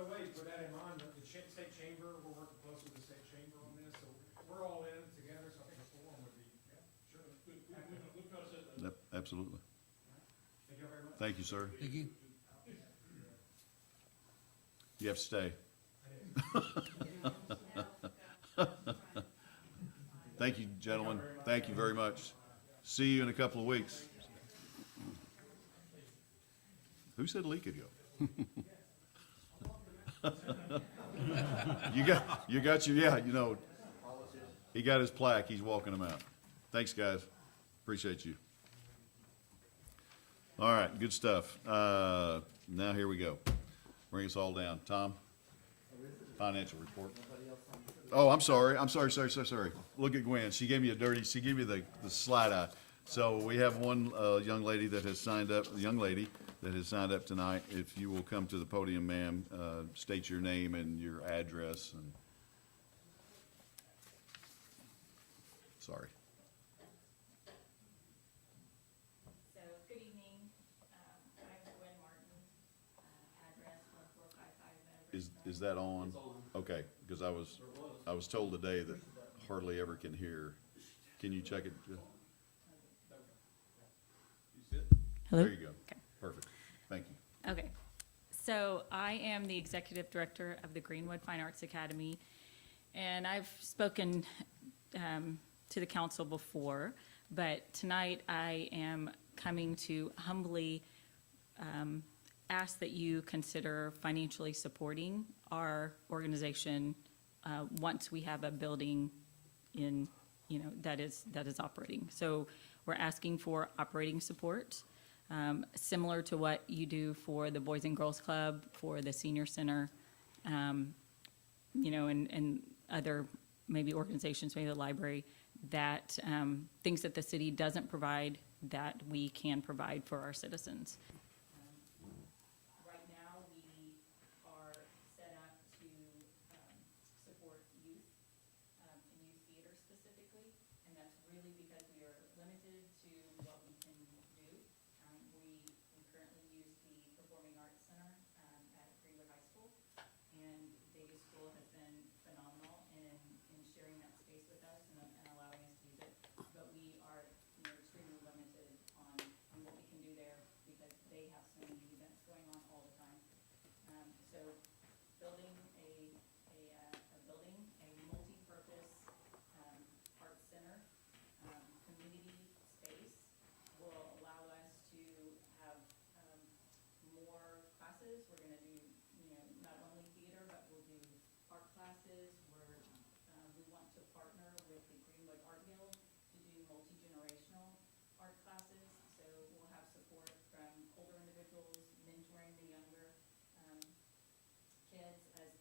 the way, for that in mind, the state chamber, we're working closely with the state chamber on this, so we're all in it together, so I think a forum would be, yeah, sure. We've got to set that Yep, up. absolutely. Thank you very much. Thank you, sir. Thank you. You have to stay. Thank you, gentlemen. Thank you very much. See you in a couple of weeks. Who said Lee could go? You got your, yeah, you know, he got his plaque. He's walking them out. Thanks, guys. Appreciate you. All right, good stuff. Now here we go. Bring us all down. Tom? Financial report. Oh, I'm sorry. Sorry. Look at Gwen. She gave me the slide eye. So we have one young lady that has signed up tonight. If you will come to the podium, ma'am, state your name and your address and. Sorry. So, good evening. I'm Gwen Martin, address 1455 Is that on? Okay, because I was told today that hardly ever can hear. Can you check it? Hello? There you go. Okay. Perfect. Thank you. Okay. So I am the executive director of the Greenwood Fine Arts Academy, and I've spoken to the council before, but tonight I am coming to humbly ask that you consider financially supporting our organization once we have a building in, that is operating. So we're asking for operating support. Similar to what you do for the Boys and Girls Club, for the Senior Center, and other maybe organizations, maybe the library, that things that the city doesn't provide that we can provide for our citizens. Right now, we are set up to support youth and youth theater specifically, and that's really because we are limited to what we can do. We currently use the Performing Arts Center at Greenwood High School, and the school has been phenomenal in sharing that space with us and allowing us to use it. But we are extremely limited on what we can do there because they have so many events going on all the time. So building a multi-purpose arts center, community space will allow us to have more classes. We're going to do, not only theater, but we'll do art classes. We want to partner with the Greenwood Art Guild to do multi-generational art classes. So we'll have support from older individuals, mentoring the younger kids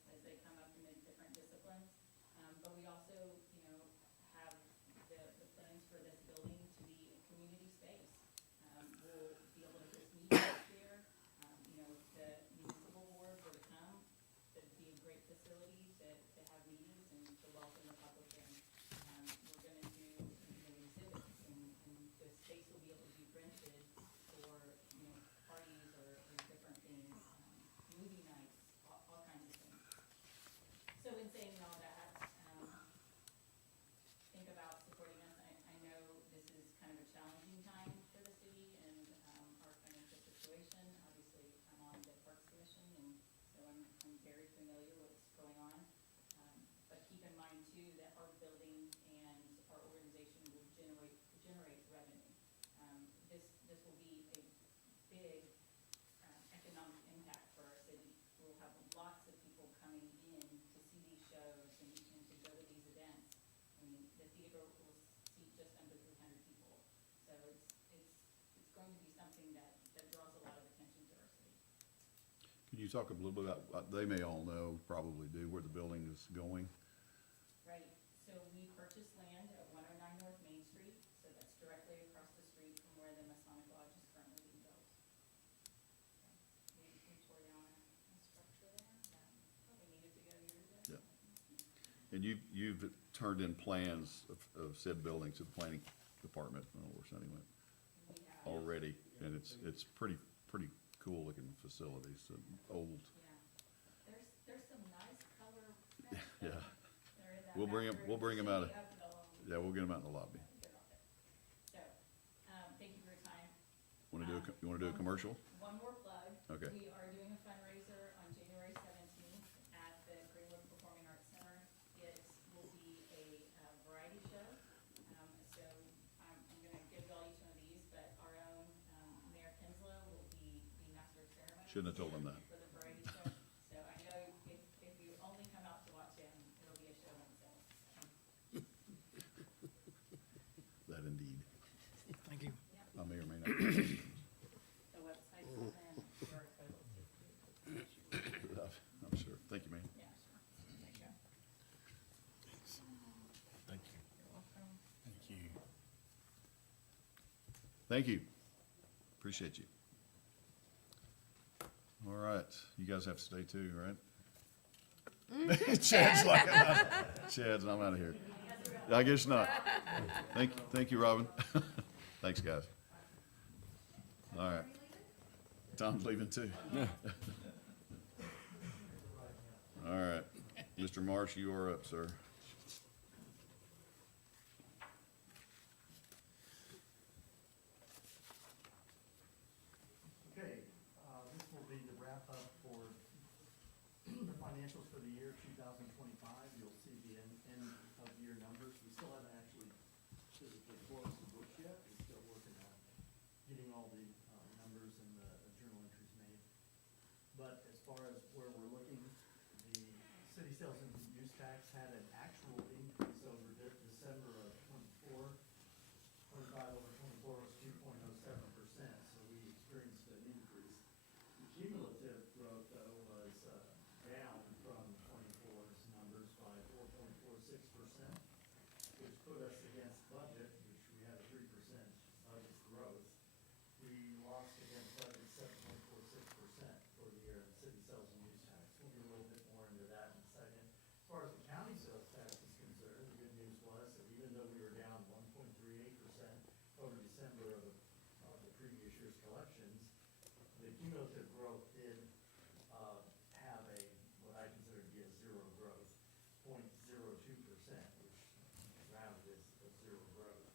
as they come up in the different disciplines. But we also, have the plans for this building to be a community space. We'll be able to just meet up there. The municipal board were to come. It'd be a great facility to have meetings and to welcome the public in. We're going to do exhibits, and the space will be able to be rented for parties or different things, movie nights, all kinds of things. So in saying all that, think about supporting us. I know this is kind of a challenging time for the city and our financial situation. Obviously, I'm on the Parks Commission, and so I'm very familiar with what's going on. But keep in mind too that our building and our organization will generate revenue. This will be a big economic impact for our city. We'll have lots of people coming in to see these shows and to go to these events. I mean, the theater will seat just under 300 people. So it's going to be something that draws a lot of attention to our city. Can you talk a little bit about, they may all know, probably do, where the building is going? Right. So we purchased land at 109 North Main Street. So that's directly across the street from where the Masonic Lodge is currently being built. We tore down a structure there that probably needed to go years ago. Yeah. And you've turned in plans of said building to the planning department, or something like We have, already, and it's pretty cool looking facilities, old. yeah. There's We'll bring him, we'll bring him out of, Should be up till- yeah, we'll get him out in the lobby. Get off it. So, thank you for your time. You wanna do a commercial? One more plug. Okay. We are doing a fundraiser on January 17th at the Greenwood Performing Arts Center. It will be a variety show. So I'm gonna give you all each one of these, but our own Mayor Kinslow will be the master of ceremony. Shouldn't have told him that. For the variety show. So I know if you only come out to watch him, it'll be a show in itself. That indeed. Thank you. I may or may not. I'm The website's on there and QR code will take you. sure. Thank you, man. Yeah, sure. There you go. Thank you. You're welcome. Thank you. Thank you. Appreciate you. All right, you guys have to stay too, right? Chad's like, Chad's, I'm out of here. I guess not. Thank you, Robin. Thanks, guys. All right. Tom's leaving too. All right, Mr. Marsh, you are up, sir. Okay, this will be the wrap-up for the financials for the year 2025. You'll see the end-of-year numbers. We still haven't actually physically closed the books yet. We're still working on getting all the numbers and the journal entries made. But as far as where we're looking, the city sales and use tax had an actual increase over December of 24. 25 over 24 was 2.07%, so we experienced an increase. The cumulative growth, though, was down from 24's numbers by 4.46%, which put us against budget, which we had a 3% budget growth. We lost against budget 7.46% for the year in city sales and use tax. We'll get a little bit more into that in a second. As far as the county sales tax is concerned, the good news was that even though we were down 1.38% over December of the previous year's collections, the cumulative growth did have what I consider to be a zero growth, 0.02%, which rounded is a zero growth.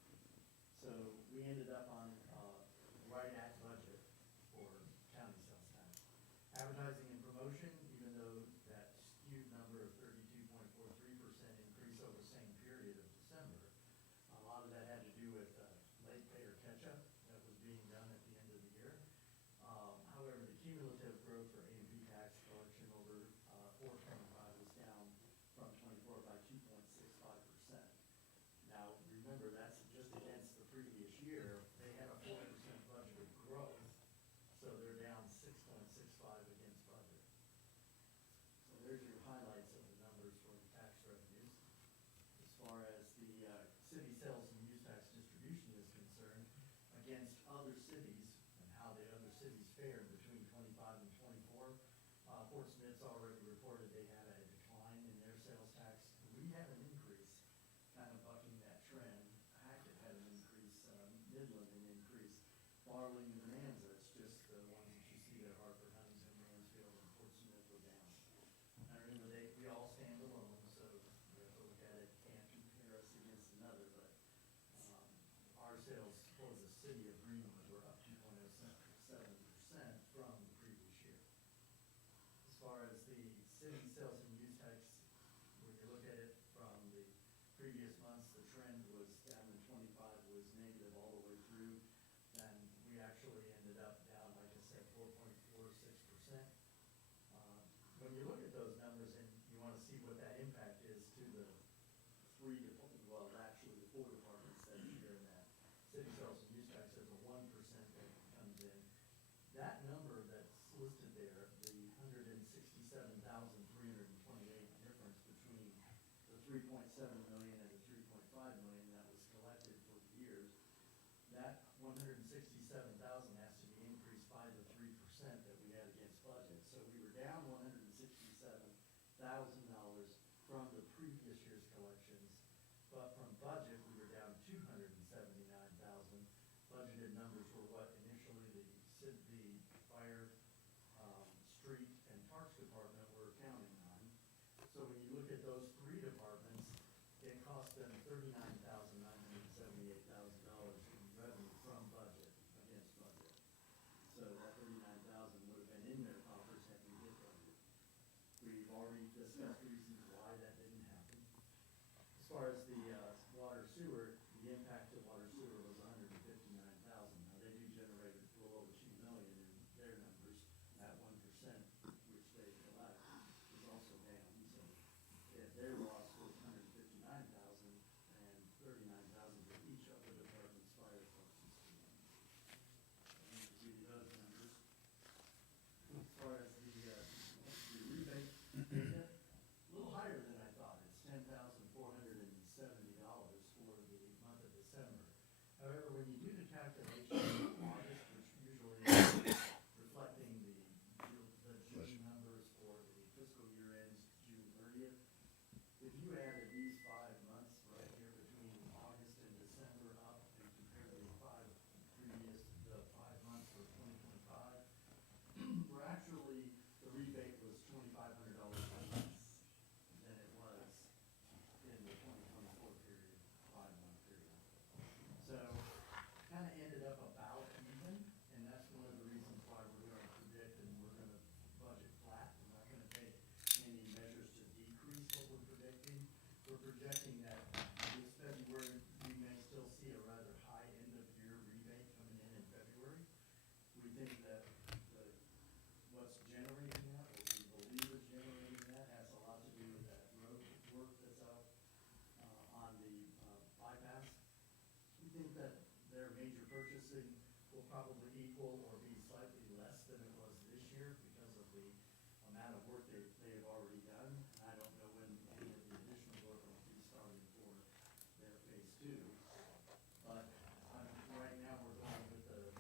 So we ended up on right at budget for county sales tax. Advertising and promotion, even though that skewed number of 32.43% increase over the same period of December, a lot of that had to do with late pay or catch-up that was being done at the end of the year. However, the cumulative growth for A&P tax collection over 425 was down from 24 by 2.65%. Now, remember, that's just against the previous year. They had a 4% budgeted growth, so they're down 6.65 against budget. So there's your highlights of the numbers for the tax revenues. As far as the city sales and use tax distribution is concerned, against other cities and how the other cities fared between 25 and 24, Fort Smith's already reported they had a decline in their sales tax. We had an increase, kind of bucking that trend. Hackett had an increase, Midland an increase, Barling and Bonanza, it's just the ones that you see there, Hartford, Huntington, Mansfield, and Fort Smith were down. Now remember, we all stand alone, so you have to look at it, can't compare us against another, but our sales for the city of Greenwood were up 2.07% from the previous year. As far as the city sales and use tax, when you look at it from the previous months, the trend was down in 25 was negative all the way through. Then we actually ended up down, like I said, 4.46%. When you look at those numbers and you want to see what that impact is to the actually the 4 departments that share in that city sales and use tax, there's a 1% that comes in. That number that's listed there, the $167,328 difference between the 3.7 million and the 3.5 million that was collected for the years, that 167,000 has to be increased by the 3% that we had against budget. So we were down $167,000 from the previous year's collections, but from budget, we were down $279,000. Budgeted numbers were what initially the fire, street, and parks department were counting on. So when you look at those 3 departments, So that 39,000 would have been in their coffers had we hit budget. We've already discussed reasons why that didn't happen. As far as the water sewer, the impact to water sewer was 159,000. Now, they do generate a little over 2 million in their numbers. That 1%, which they collect, is also down. So if their loss was 159,000 and 39,000 for each of the departments, fire, police, and school. I need to give you those numbers. As far as the rebate, a little higher than I thought. It's $10,470 for the month of December. However, when you do the calculation in August, which usually is reflecting the June numbers for the fiscal year ends June 30th, if you added these 5 months right here between August and December up and compare the 5 months for 2025, we're actually, the rebate was $2,500 less than it was in the 2024 period, 5-month period. So, kind of ended up about even, and that's one of the reasons why we're going to predict and we're going to budget flat. We're not going to take any measures to decrease what we're predicting. We're projecting that this February, we may still see a rather high end-of-year rebate coming in February. We think that what's generating that, what we believe is generating that, has a lot to do with that road work that's out on the bypass. We think that their major purchasing will probably equal or be slightly less than it was this year because of the amount of work they have already done. I don't know when any of the additional work will be starting for their phase 2. But right now, we're going with in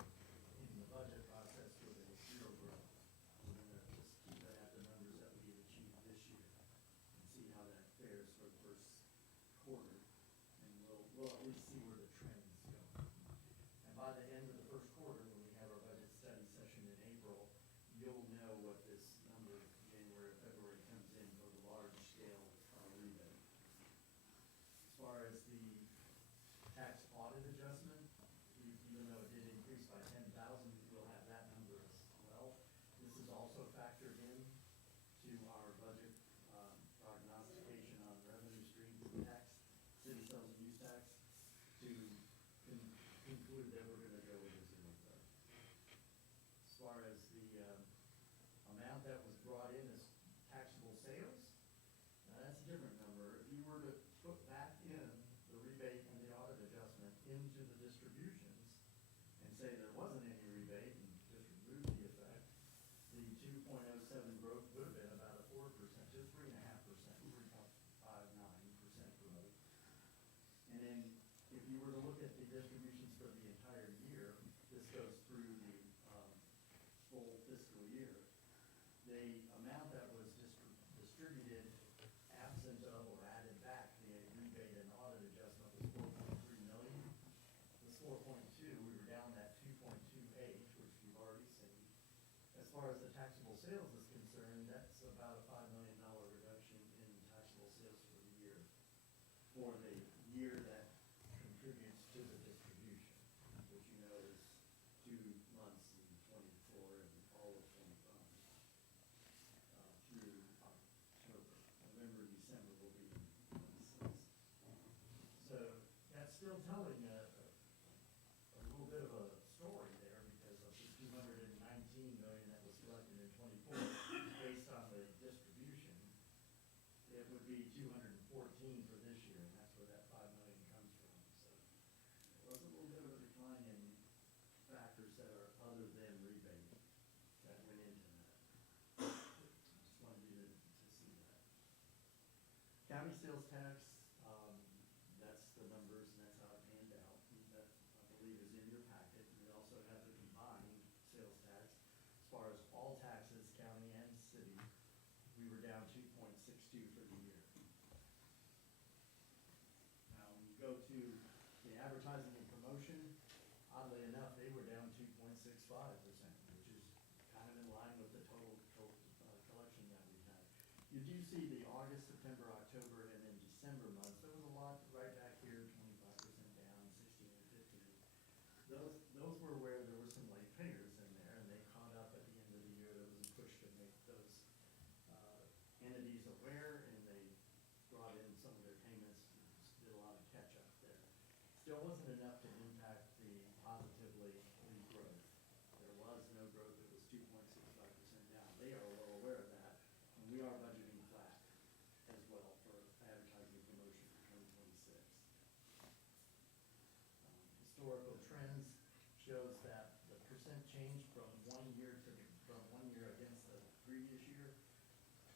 the budget process with a 0 growth. We're gonna just keep it at the numbers that we achieved this year and see how that fares for the first quarter. And we'll at least see where the trend is going. And by the end of the first quarter, when we have our budget study session in April, you'll know what this number January, February comes in for the large scale rebate. As far as the tax audit adjustment, even though it did increase by 10,000, we'll have that number as well. This is also factored in to our budget prognostication on revenue stream tax, city sales and use tax, to conclude that we're gonna go with a 0 growth. As far as the amount that was brought in as taxable sales, now that's a different number. If you were to put back in the rebate and the audit adjustment into the distributions and say there wasn't any rebate and just remove the effect, the 2.07 growth would have been about a 4%, just 3.5%, 3.59% growth. And then if you were to look at the distributions for the entire year, this goes through the full fiscal year. The amount that was distributed absent of or added back the rebate and audit adjustment was 4.3 million. This 4.2, we were down that 2.28, which we've already seen. As far as the taxable sales is concerned, that's about a $5 million reduction in taxable sales for the year that contributes to the distribution, which you know is 2 months in 24 and all of 25 through October. November and December will be 26. So that's still telling a little bit of a story there because of the 219 million that was collected in 24 based on the distribution. It would be 214 for this year, and that's where that 5 million comes from. So it was a little bit of a decline in factors that are other than rebate that went into that. I just wanted you to see that. County sales tax, that's the numbers and that's how it panned out. That, I believe, is in your packet. We also have the combined sales tax. As far as all taxes, county and city, we were down 2.62 for the year. Now, when you go to the advertising and promotion, oddly enough, they were down 2.65%, which is kind of in line with the total collection that we had. You do see the August, September, October, and then December months. There was a lot right back here, 25% down, 16 and 15. Those were where there were some late payers in there, and still wasn't enough to impact positively the growth. There was no growth, it was 2.65% down. They are well aware of that, and we are budgeting flat as well for advertising and promotion for 2026. Historical trends shows that the percent change from 1 year against the previous year,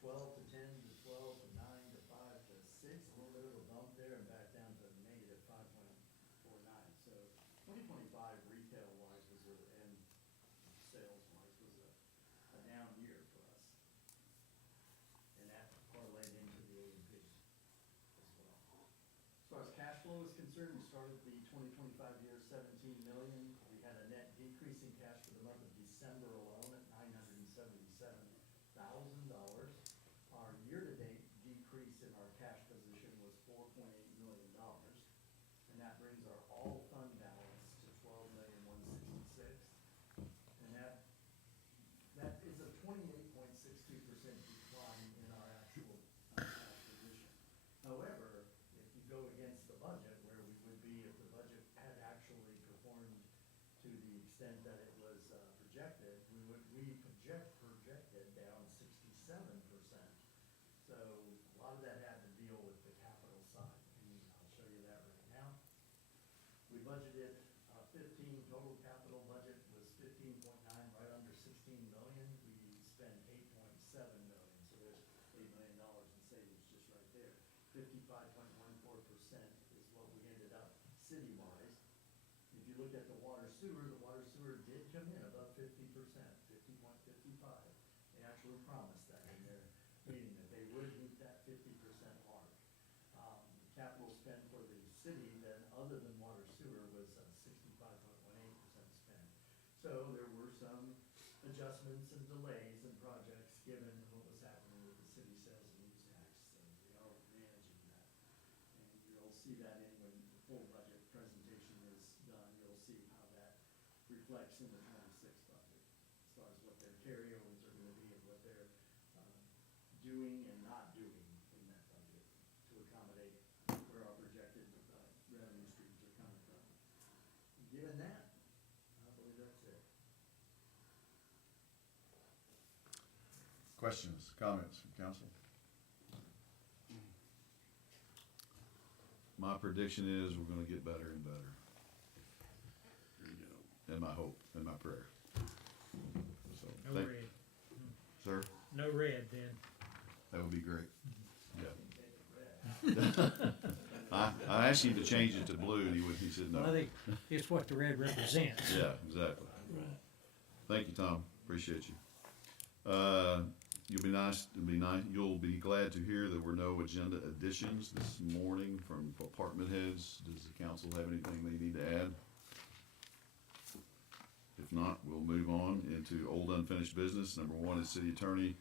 12 to 10 to 12 to 9 to 5 to 6, a little bit of a bump there and back down to negative 5.49. So 2025 retail wise was and sales wise was a down year for us. And that parlayed into the A&P as well. As far as cash flow is concerned, we started the 2025 year 17 million. We had a net decrease in cash for the month of December alone at $977,000. Our year-to-date decrease in our cash position was $4.8 million. And that brings our all fund balance to $12,166,000. And that is a 28.62% decline in our actual cash position. However, if you go against the budget, where we would be if the budget had actually performed to the extent that it was projected, projected down 67%. So a lot of that had to deal with the capital side, and I'll show you that right now. We budgeted 15, total capital budget was 15.9, right under 16 million. We spent 8.7 million, so there's $8 million in savings just right there. 55.14% is what we ended up city-wise. If you look at the water sewer did come in above 50%, 50.55. They actually promised that in their meeting, that they would meet that 50% mark. Capital spend for the city then, other than water sewer, was 65.18% spent. So there were some adjustments and delays in projects given what was happening with the city sales and use tax. So we are managing that. And you'll see that in when the full budget presentation is done, you'll see how that reflects in the 26 budget, as far as what their carryovers are gonna be and what they're doing and not doing in that budget to accommodate where our projected revenue streams are coming from. Given that, I believe that's it. Questions, comments from council? My prediction is we're gonna get better and better. And my hope and my prayer. So, No thank- red. Sir, No red then. that would be great. Yeah. I asked you to change it to blue and he said no. Well, I think it's what the red represents. Yeah, exactly. Thank you, Tom. Appreciate you. You'll be glad to hear there were no agenda additions this morning from department heads. Does the council have anything they need to add? If not, we'll move on into old unfinished business. Number one is city attorney,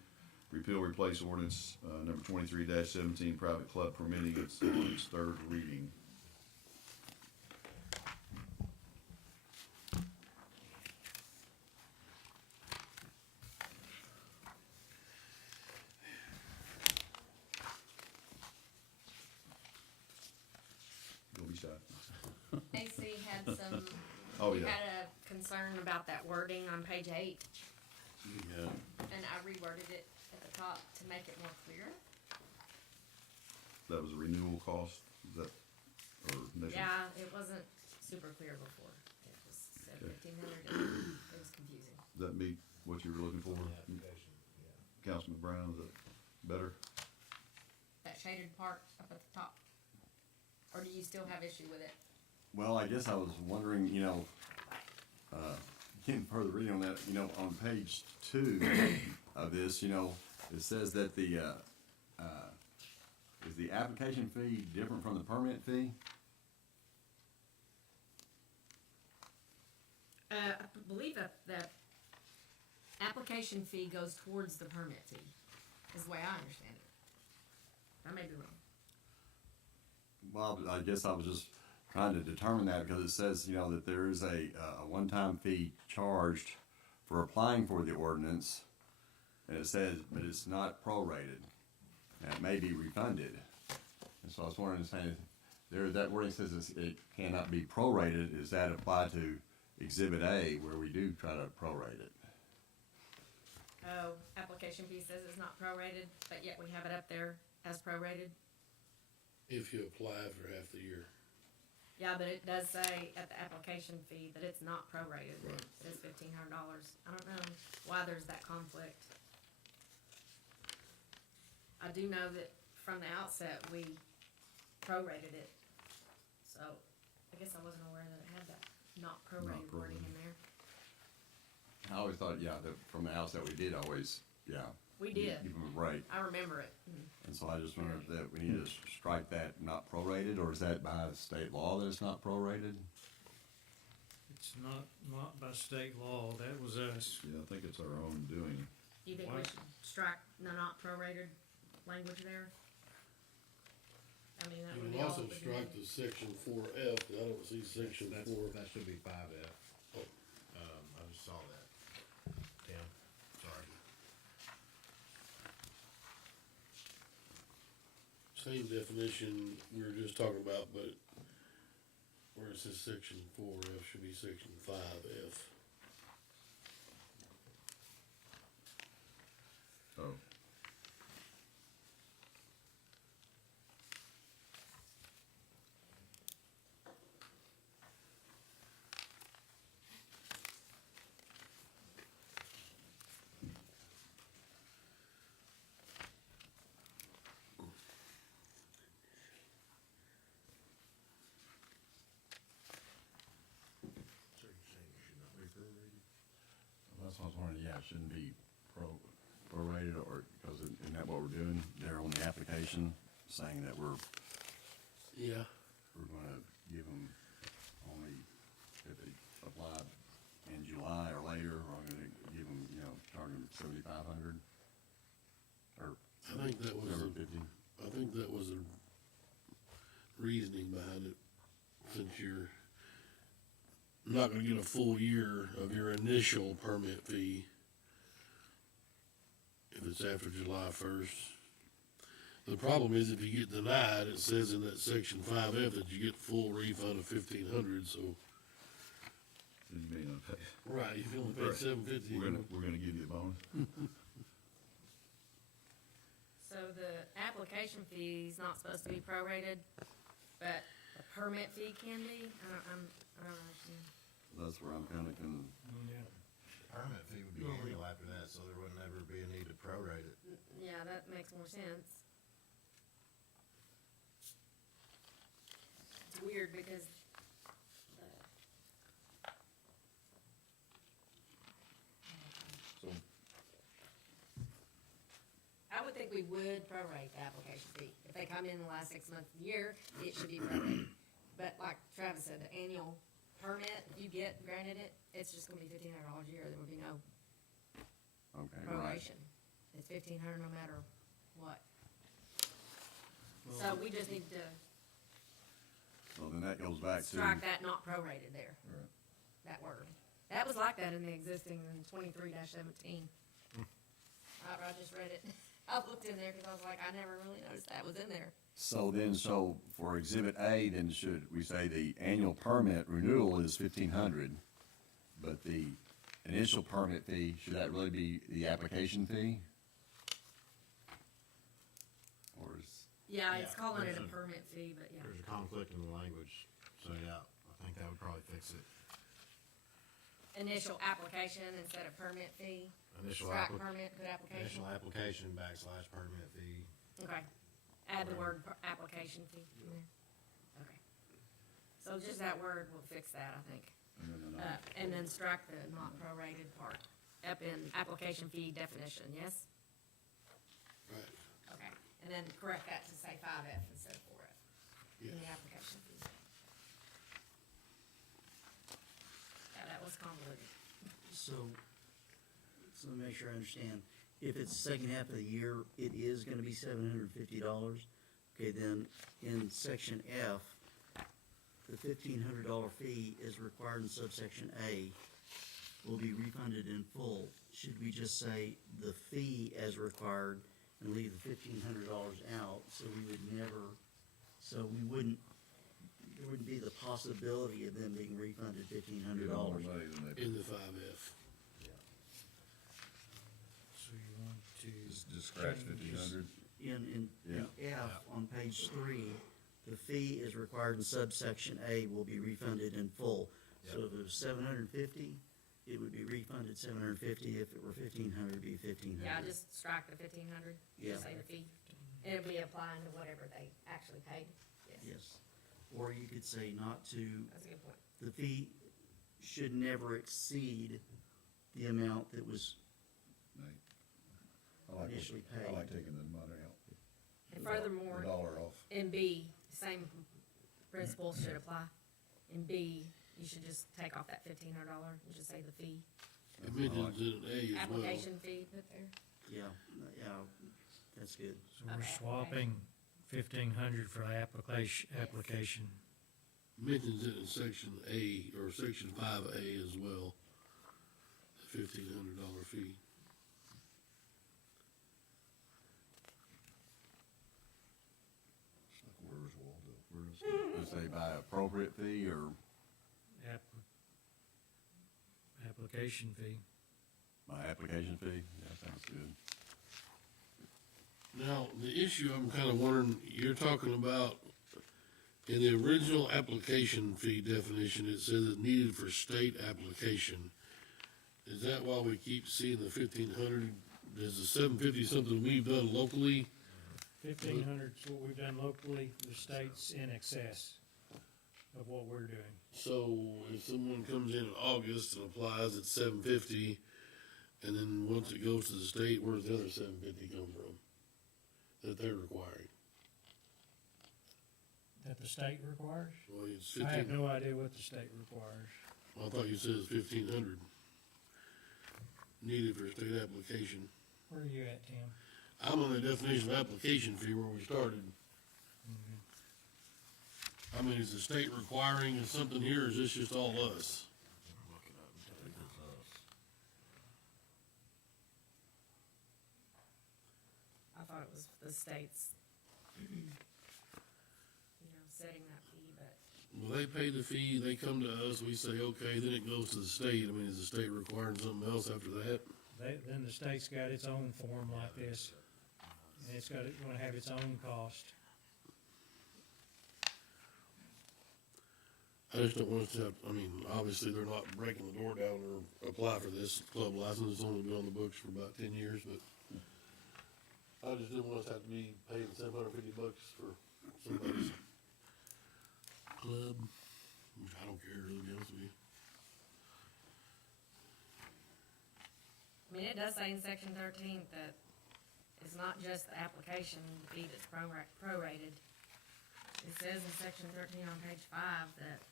repeal, replace ordinance, number 23-17, private club permitting its on its third reading. Don't be shy. AC had some, Oh, we yeah. had a concern about that wording on page 8, Yeah. and I reworded it at the top to make it more clear. That was a renewal cost, is that, or nation? Yeah, it wasn't super clear before. It was said Okay. 1,500, and it was confusing. Does that meet what you were looking for? Councilman Brown, is that better? That shaded part up at the top. Or do you still have issue with it? Well, I guess I was wondering, getting further reading on that, on page 2 of this, it says that is the application fee different from the permit fee? I believe that application fee goes towards the permit fee, is the way I understand it. I may be wrong. Well, I guess I was just trying to determine that because it says, that there is a one-time fee charged for applying for the ordinance, and it says, but it's not prorated, and it may be refunded. And so I was wondering, saying, there, that wording says it cannot be prorated. Is that applied to Exhibit A where we do try to prorate it? Oh, application fee says it's not prorated, but yet we have it up there as prorated. If you apply for half the year. Yeah, but it does say at the application fee that it's not prorated. Right. It says $1,500. I don't know why there's that conflict. I do know that from the outset, we prorated it. So I guess I wasn't aware that it had that not prorated wording in there. I always thought, yeah, that from the outset we did always, yeah. We did. Give them a break. I remember it. And so I just wondered that we need to strike that not prorated, or is that by state law that it's not prorated? It's not by state law, that was us. Yeah, I think it's our own doing. Do you think we should strike the not prorated language there? I mean, that You would be can all also up in strike there. the section 4F, 'cause I don't see section 4. That should be 5F. Oh. I just saw that. Tim, sorry. Same definition we were just talking about, but where it says section 4F should be section 5F. Oh. So you're saying it should not be prorated? That's what I was wondering, yeah, it shouldn't be prorated, or, because isn't that what we're doing there on the application, saying that we're Yeah. gonna give them only, if they apply in July or later, we're gonna give them, you know, charge them 7,500? Or I think that was, 750? I think that was the reasoning behind it, since you're not gonna get a full year of your initial permit fee if it's after July 1st. The problem is if you get denied, it says in that section 5F that you get full refund of 1,500, so. Then you may not pay. Right, if you only pay Right. $750. We're gonna give you a bonus. So the application fee is not supposed to be prorated, but the permit fee can be? I don't understand. That's where I'm kinda Permit fee would be annual after that, so there would never be a need to prorate it. Yeah, that makes more sense. It's weird because So, I would think we would prorate the application fee. If they come in the last 6 months of the year, it should be prorated. But like Travis said, the annual permit, if you get granted it, it's just gonna be $1,500 a year. There would be no Okay, right. proration. It's $1,500 no matter what. So we just need to So then that goes back to. strike that not prorated there, Right. that word. That was like that in the existing in 23-17. I just read it. I looked in there because I was like, I never really noticed that was in there. So then, so for Exhibit A, then should we say the annual permit renewal is 1,500, but the initial permit fee, should that really be the application fee? Or is, Yeah, it's Yeah, calling it a there's a- permit fee, but yeah. there's a conflict in the language, so yeah, I think that would probably fix it. Initial application instead of permit fee. Initial Strike applic- permit, put application. Initial application / permit fee. Okay. Add the word application fee in there. Okay. So just that word will fix that, I think. And then strike the not prorated part up in application fee definition, yes? Right, Okay. And then correct that to say 5F instead of 4F in the yes. application fee. Yeah, that was convoluted. So let me make sure I understand. If it's the second half of the year, it is gonna be $750. Okay, then in section F, the $1,500 fee is required in subsection A will be refunded in full. Should we just say the fee as required and leave the $1,500 out, so we would never, so we wouldn't would be the possibility of them being refunded $1,500. in the 5F. So you want to. Just scratch change 1,500. In F, on page 3, the fee is required in subsection A will be refunded in full. So if it was $750, it would be refunded $750. If it were $1,500, it'd be $1,500. Yeah, just strike the 1,500, Yeah. just say the fee. And it'll be applying to whatever they actually paid. Yes, Yes. Or you could say not to, that's a good point. the fee should never exceed the amount that was initially paid. I like taking the money out, And the furthermore, dollar off. in B, same principles should apply. In B, you should just take off that $1,500 and just say the fee. It mentions in A as well. Application fee put there. Yeah, that's good. So we're Okay. swapping 1,500 for the application. Mentions it in section A, or section 5A as well, the $1,500 fee. Where's Waldo? Where's? Let's say by appropriate fee or Application fee. by application fee? Yeah, sounds good. Now, the issue I'm kind of wondering, you're talking about, in the original application fee definition, it says it's needed for state application. Is that why we keep seeing the 1,500? Is the 750 something we've done locally? 1,500 is what we've done locally, the state's in excess of what we're doing. So if someone comes in August and applies at 750, and then once it goes to the state, where's the other 750 come from? That they're requiring? That the state requires? Well, it's I have 15, no idea what the state requires. I thought you said it's 1,500 needed for state application. Where are you at, Tim? I'm on the definition of application fee where we started. I mean, is the state requiring is something here, or is this just all us? I thought it was the state's, setting that fee, but Well, they pay the fee, they come to us, we say, okay, then it goes to the state. I mean, is the state requiring something else after that? Then the state's got its own form like this, and it's gonna have its own cost. I just don't want us to have, I mean, obviously, they're not breaking the door down or apply for this club license. It's only been on the books for about 10 years, but I just didn't want us to have to be paying $750 for somebody's club, which I don't care, really, to be honest with you. I mean, it does say in section 13 that it's not just the application fee that's prorated. It says in section 13 on page 5 that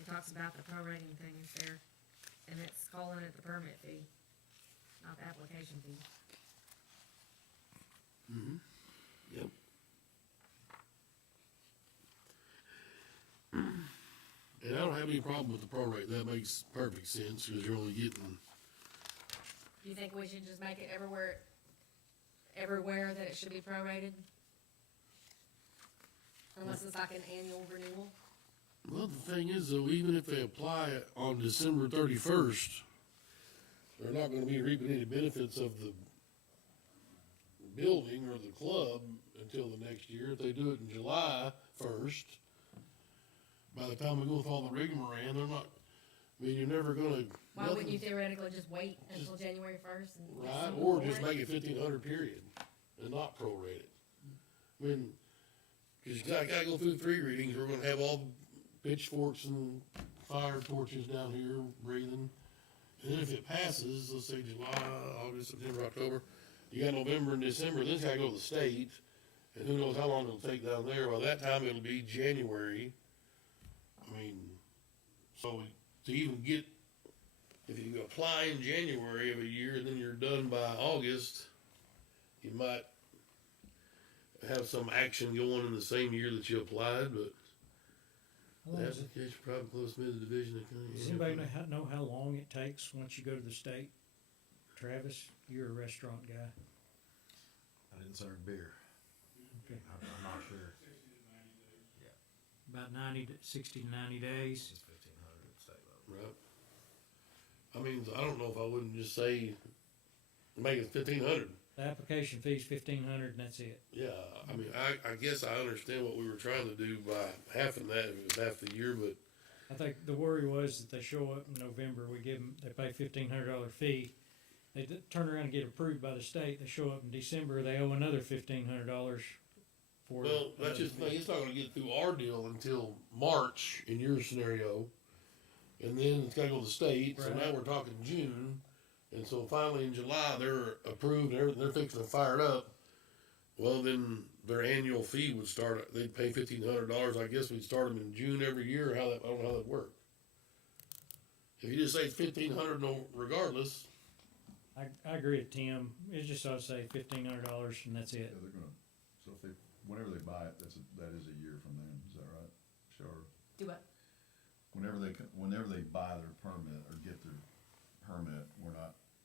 it talks about the prorating things there, and it's calling it the permit fee, not the application fee. Yep. And I don't have any problem with the prorate. That makes perfect sense, because you're only getting, Do you think we should just make it everywhere that it should be prorated? Unless it's like an annual renewal? well, the thing is, though, even if they apply it on December 31st, they're not gonna be reaping any benefits of the building or the club until the next year. If they do it in July 1st, by the time we go with all the rigmarole, they're not, I mean, you're never gonna. Why wouldn't you nothing- theoretically just wait until January 1st? And get Right, some or for just it? make it 1,500 period, and not prorate it. I mean, cause you gotta go through 3 readings, we're gonna have all the pitchforks and fire torches down here breathing. And then if it passes, let's say July, August, September, October, you got November and December, then it's gotta go to the state, and who knows how long it'll take down there. By that time, it'll be January. I mean, so to even get, if you apply in January of a year and then you're done by August, you might have some action going in the same year that you applied, but How long the is it? application probably close to the division of county. Does anybody know how long it takes once you go to the state? Travis, you're a restaurant guy. I didn't serve beer. Okay. I'm not sure. about 60 to 90 days. It's 1,500 at state level. Right. I mean, I don't know if I wouldn't just say, make it 1,500. The application fee's 1,500 and that's it. Yeah, I mean, I guess I understand what we were trying to do by halving that, if it was half the year, but I think the worry was that they show up in November, they pay $1,500 fee. They turn around and get approved by the state, they show up in December, they owe another $1,500 for. well, that's another just the thing. fee. It's not going to get through our deal until March in your scenario, and then it's got to go to the state. So Right. now we're talking June, and so finally in July they're approved and everything. They're fixing to fire it up. Well, then their annual fee would start. They'd pay $1,500. I guess we'd start them in June every year. I don't know how that worked. If you just say it's 1,500, no, regardless. I agree with Tim, it's just ought to say $1,500 and that's Yeah, it. they're gonna, so if they, whenever they buy it, that is a year from then, is that right? Sure. Do what? Whenever they buy their permit or get their permit,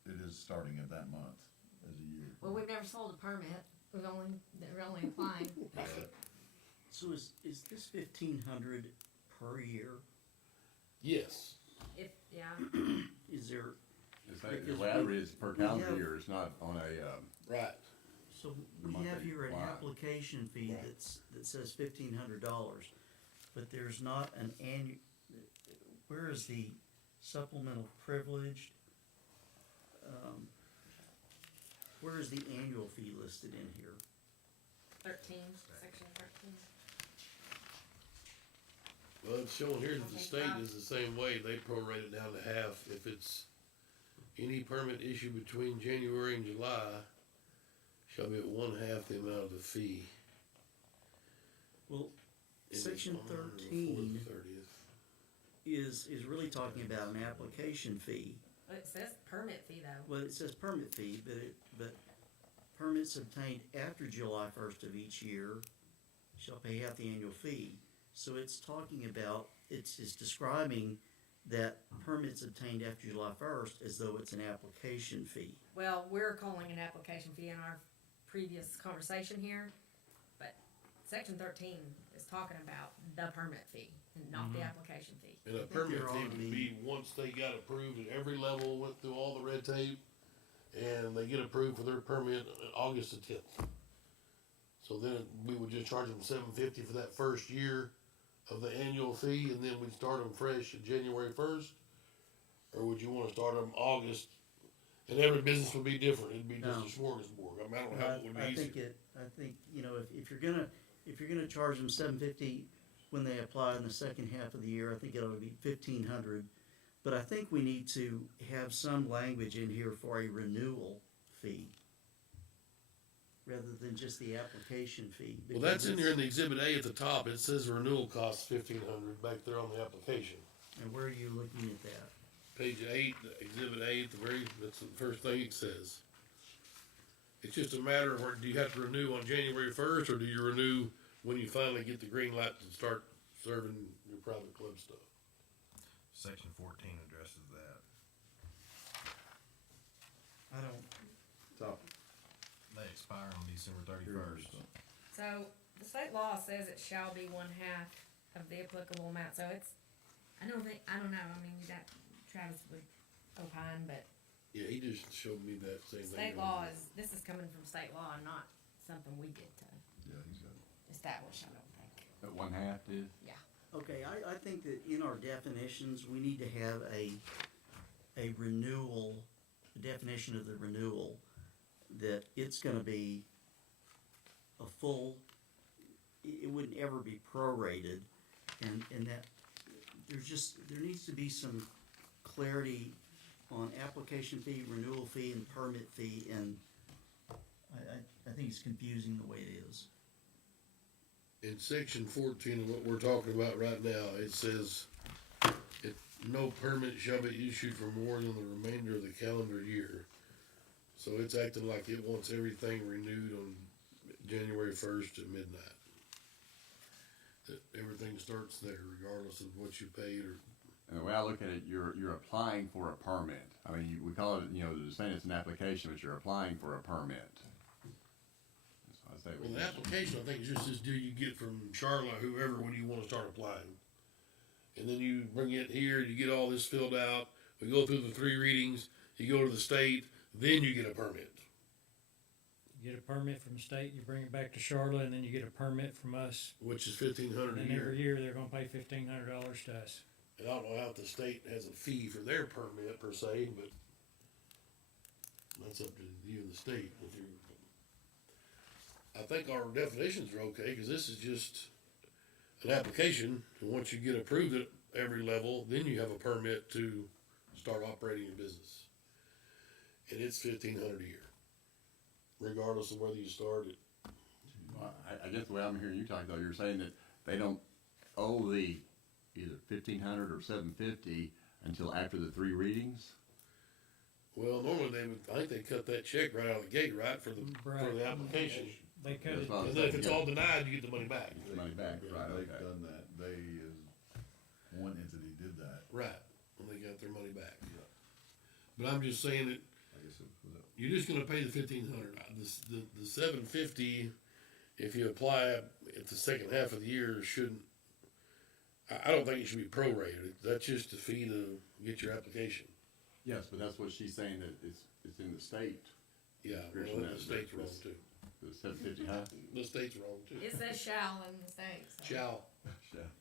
it is starting at that month as a year. Well, we've never sold a permit, they're only applying. So is this 1,500 per year? Yes. If, yeah, Is there, The way I read it is per calendar year, it's not on a, Right. so The we have monthly here an line. application fee Right. that says $1,500, but there's not an where is the supplemental privileged? Where is the annual fee listed in here? 13, section 13. Well, it's showing here that the state is the same way. They prorate it down to half. If it's any permit issued between January and July, shall be at 1/2 the amount of the fee. Well, And it's section on before the 13 30th. is really talking about an application fee. But it says permit fee though. Well, it says permit fee, but permits obtained after July 1st of each year shall pay half the annual fee. So it's talking about, it's describing that permits obtained after July 1st as though it's an application fee. Well, we're calling an application fee in our previous conversation here, but section 13 is talking about the permit fee and not the application fee. And a think permit there ought fee to would be- be once they got approved at every level, went through all the red tape, and they get approved for their permit August the 10th. So then we would just charge them $750 for that first year of the annual fee, and then we'd start them fresh at January 1st? Or would you wanna start them August? And every business would be different. It'd be just No. a smorgasbord. I mean, I don't know how it would be I easier. think, you know, if you're gonna charge them $750 when they apply in the second half of the year, I think it ought to be $1,500. But I think we need to have some language in here for a renewal fee, rather than just the application fee. Well, that's because in there in the exhibit A at the top. It says renewal costs $1,500 back there on the application. And where are you looking at that? Page 8, exhibit A at the that's the first thing it says. It's just a matter of where, do you have to renew on January 1st, or do you renew when you finally get the green light to start serving your private club stuff? Section 14 addresses that. I don't, Top. They expire on December 31st. So the state law says it shall be 1/2 of the applicable amount, so it's, I don't know, I mean, that Travis would opine, but Yeah, he just showed me that same thing. state law this is coming from state law and not something we get to Yeah, he's got it. establish, I don't think. at 1/2 is? okay, I think that in our definitions, we need to have a renewal, a definition of the renewal, that it's gonna be a full, it wouldn't ever be prorated, and that there needs to be some clarity on application fee, renewal fee, and permit fee, and I think it's confusing the way it is. In section 14 of what we're talking about right now, it says, no permit shall be issued for more than the remainder of the calendar year. So it's acting like it wants everything renewed on January 1st at midnight. That everything starts there regardless of what you paid or. And the way I look at it, you're applying for a permit. I mean, we call it, saying it's an application, but you're applying for a permit. So state. Well, the application, I think, is just as due you get from Charlotte, whoever, when you wanna start applying. And then you bring it here, you get all this filled out, we go through the 3 readings, you go to the state, then you get a permit. You get a permit from the state, you bring it back to Charlotte, and then you get a permit from us. Which is $1,500 a And year. every year, they're gonna pay $1,500 to us. And I don't know how the state has a fee for their permit per se, but that's up to you and the state. If you, I think our definitions are okay, cause this is just an application, and once you get approved at every level, then you have a permit to start operating your business. And it's $1,500 a year, regardless of whether you start it. Well, I guess the way I'm hearing you talk though, you're saying that they don't owe the either 1,500 or 750 until after the 3 readings? Well, normally they would, I think they cut that check right out of the gate, right, for the Right. application. They cut it, That's what I was And then if saying, it's yeah. all denied, you get the money back. The money back, right, They've okay. done that. They, one entity did that. Right, when they got their money back. But I'm just saying that I guess it was you're just gonna pay the $1,500. The $750, if you apply at the second half of the year, shouldn't. I don't think it should be prorated. That's just a fee to get your application. Yes, but that's what she's saying, that it's in the state, Yeah, Christian, well, the that's- state's wrong that's- too. the 750, huh? The state's wrong too. It says shall in the state, so. Shall,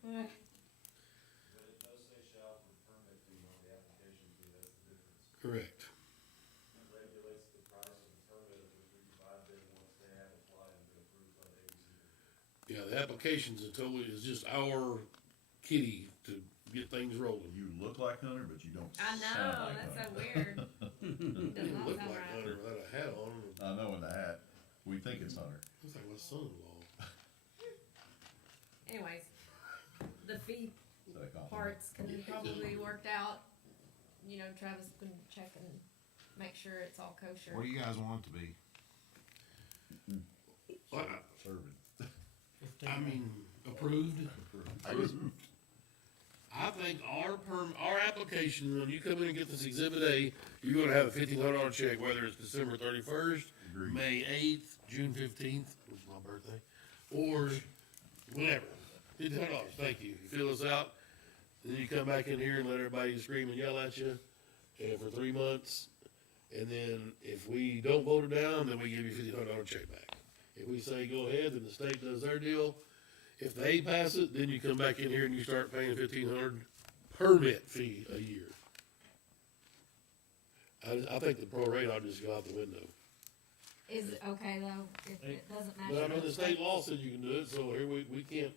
Yeah. But it does say shall for permit fee on the application fee, that's the difference. correct. It regulates the price of the permit of which we provide them once they have applied and been approved by the ABC. Yeah, the application's is just our kitty to get things rolling. You look like Hunter, but you don't I sound know, like that's so Hunter. weird. It Does not look sound like right. Hunter without a hat on. I know in the hat. We think it's Hunter. Looks like my son-in-law. Anyways, the fee Is that a compliment? parts can probably be worked out. You know, Travis can check and make sure it's all kosher. What do you guys want it to be? Serving. I mean, approved. I guess, I think our application, when you come in and get this exhibit A, you're gonna have a $1,500 check, whether it's December 31st, Agreed. May 8th, June 15th, which is my birthday, or whenever. $1,500, thank you. You fill us out, then you come back in here and let everybody scream and yell at you, and for 3 months, and then if we don't vote it down, then we give you a $1,500 check back. If we say go ahead, then the state does their deal. If they pass it, then you come back in here and you start paying $1,500 permit fee a year. I think the pro rate ought to just go out the window. Is it okay though, if it doesn't match? But I mean, the state law says you can do it, so here we can't.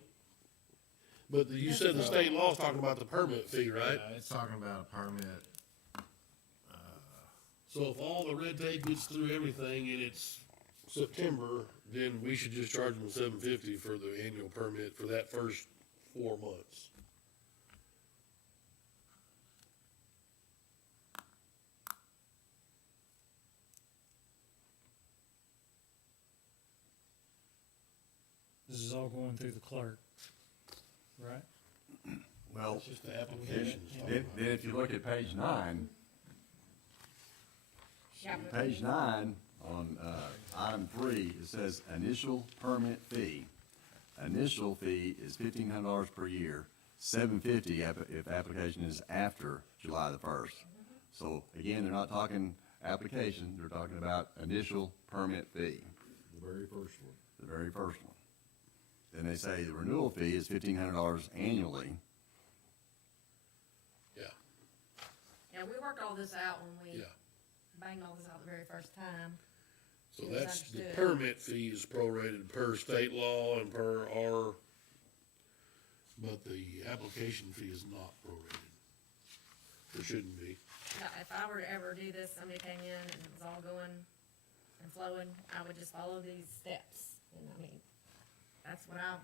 But you said the state law's talking about the permit fee, right? Yeah, it's talking about a permit. So if all the red tape gets through everything and it's September, then we should just charge them $750 for the annual permit for that first 4 months. this is all going through the clerk, right? well, It's just the application. then if you look at page 9, Yeah, but- page 9 on, item 3, it says initial permit fee. Initial fee is $1,500 per year, $750 if application is after July the 1st. So again, they're not talking application, they're talking about initial permit fee, The very first one. the very first one. Then they say the renewal fee is $1,500 annually. Yeah, Yeah, we worked all this out when we yeah. banged all this out the very first time. So It was that's, the understood. permit fee is prorated per state law and per our, but the application fee is not prorated. It shouldn't be. Now, if I were to ever do this, somebody came in and it was all going and flowing, I would just follow these steps. And I mean, that's what I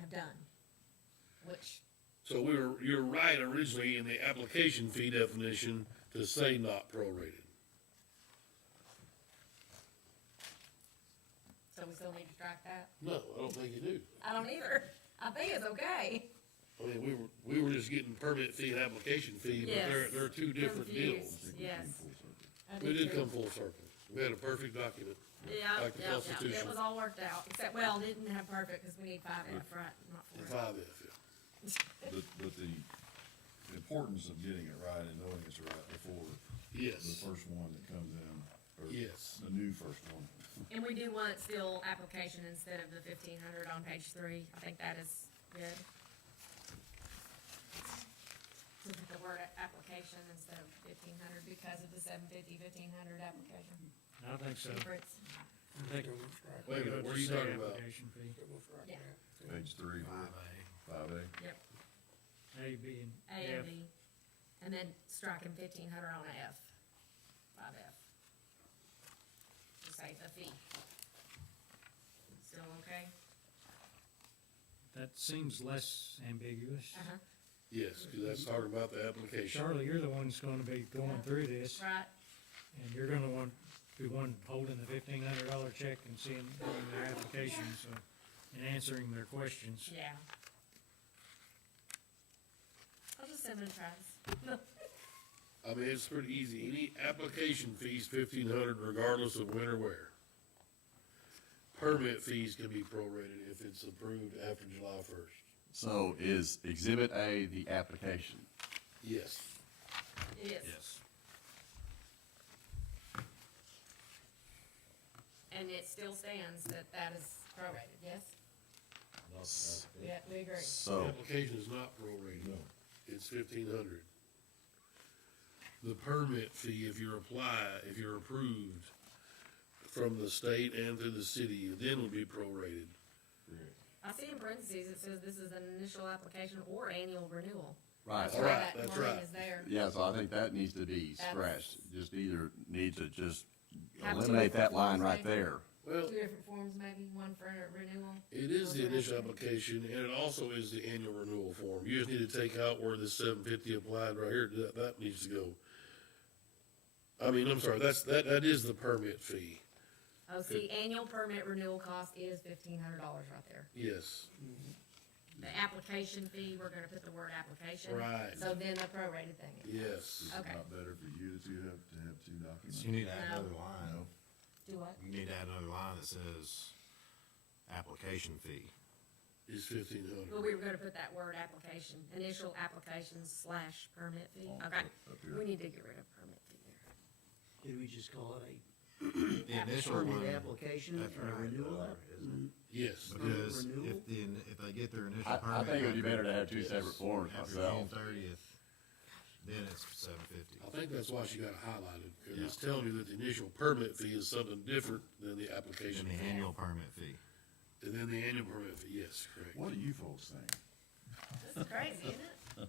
have done, which, So you're right originally in the application fee definition to say not prorated. so we still need to strike that. No, I don't think you do. I don't either. I think it's okay. I mean, we were just getting permit fee and application fee, but Yes. they're two different deals. Confused, yes. I We did too. come full circle. We had a perfect document. Yeah, Like the yeah, yeah, it Constitution. was all worked out, except, well, didn't have perfect, cause we need 5F, right, not And 4F. 5F, yeah. But the importance of getting it right and knowing it's right before the Yes, first one that comes in, or yes. the new first one. And we do want still application instead of the 1,500 on page 3, I think that is good. To put the word application instead of 1,500 because of the 750, 1,500 application. I think so. Difference. I think Wait a minute, where are you Say talking about? application fee. Yeah, Page 3, 5A. yep, A, B, and A F. and B, and then striking 1,500 on a F, 5F. Just say the fee. Still okay? That seems less ambiguous. Uh-huh, Yes, because that's talking about the application. Charlie, you're the one that's gonna be going through this, right, and you're gonna be one holding the $1,500 check and seeing their applications, so, and answering their questions. yeah. I'll just send it a try. I mean, it's pretty easy. Any application fees 1,500 regardless of when or where. Permit fees can be prorated if it's approved after July 1st. So is Exhibit A the application? Yes. It is. And it still stands that that is prorated, yes? Yeah, we agree. The So, application is not prorated. No. It's 1,500. The permit fee, if you're approved from the state and through the city, then will be prorated. I see in parentheses, it says this is an initial application or annual renewal. right, That's That's why right, that that's wording right. is there. yeah, so I think that needs to be That's- scratched. Just either need to just Have two eliminate that different line forms, right maybe? there. Well, Two different forms, maybe, one for a renewal. it is the initial application and it also is the annual renewal form. You just need to take out where the 750 applied right here. That needs to go. I mean, I'm sorry, that is the permit fee. Oh, see, annual permit renewal cost is $1,500 right there. Yes. The application fee, we're gonna put the word application. Right. So then the prorated thing is. Yes. Is it Okay. not better for you to have two documents? So you need to add No. another line. No? Do what? You need to add another line that says application fee. Is 1,500. Well, we were gonna put that word application, initial application / permit fee. Oh, Okay, up here. we need to get rid of permit fee there. Did we just call it The initial one, permit application that's and a right, renewal? isn't Yes. because renewal? if they get their initial I permit. think it would be better to have two separate forms After June myself. 30th, then it's 750. I think that's why she got it highlighted, because it's telling you that the initial permit fee is something different than the application And the fee. annual permit fee. And then the annual permit fee, yes, correct. What do you folks think? This is crazy, isn't it?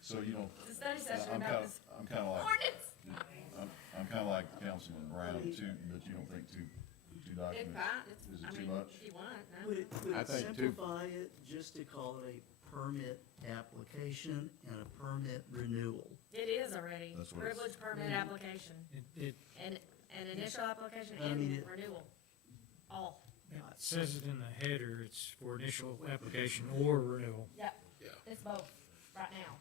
So you don't, It's a study session I'm about kinda, this I'm kinda like, ordinance. I'm kinda like Councilman Brown too, but you don't think two It's documents? fine, Is I it too mean, much? if you want, no. Would I it think simplify it just to call it a permit application and a permit renewal? It is already, That's what it's- privilege permit application, It and an initial application I mean, and it- renewal, all. says it in the header, it's for initial application or renewal. Yep, Yeah. it's both, right now.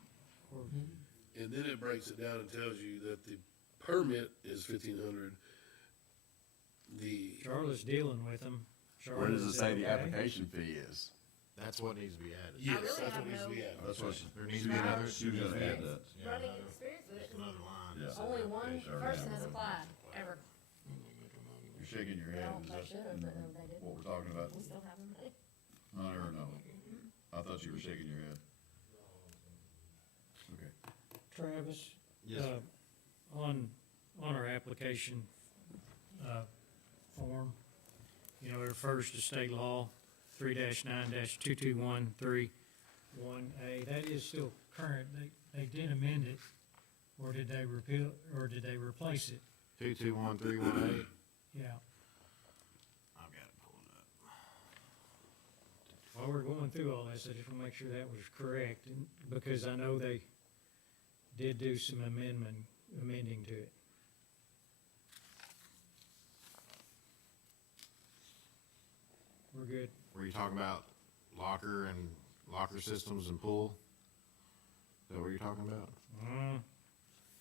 And then it breaks it down and tells you that the permit is 1,500. The, Charlotte's dealing with them. Where does it Charlotte, say the okay? application fee is? That's what needs to be added. yes, really that's what have needs to be no- added. That's what There needs to be another. she was gonna add that. Yeah, Running another- experience with it, just another line. Yeah. that says only one application. person has applied, ever. You're shaking your head, Well, is they that should've, but no, they didn't. what we're talking about? We still have them. Not or no? I thought you were shaking your head. Okay. Travis? Yes, sir. On our application, form, you know, it refers to state law 3-9-22131A. That is still current. They did amend it, or did they repeal, or did they replace it? 221318. Yeah. I've got it pulling up. While we're going through all this, I just want to make sure that was correct, and because I know they did do some amending to it. We're good. Were you talking about locker systems and pool? Is that what you're talking about?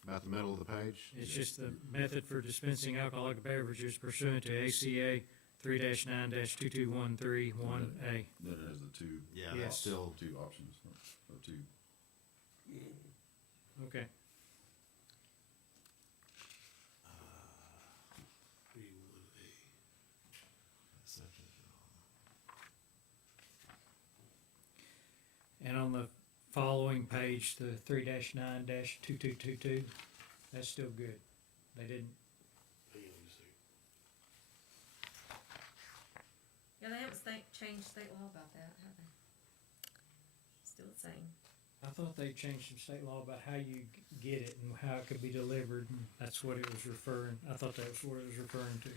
about the middle of the page. It's just the method for dispensing alcoholic beverages pursuant to ACA 3-9-22131A. Then it has the two. Yeah, Yes. that's still, Two options, or two. Okay. And on the following page, the 3-9-2222, that's still good. They didn't, Hang on, let me see. Yeah, they haven't changed state law about that, have they? Still the same. I thought they changed some state law about how you get it and how it could be delivered, and that's what it was referring, I thought that was what it was referring to.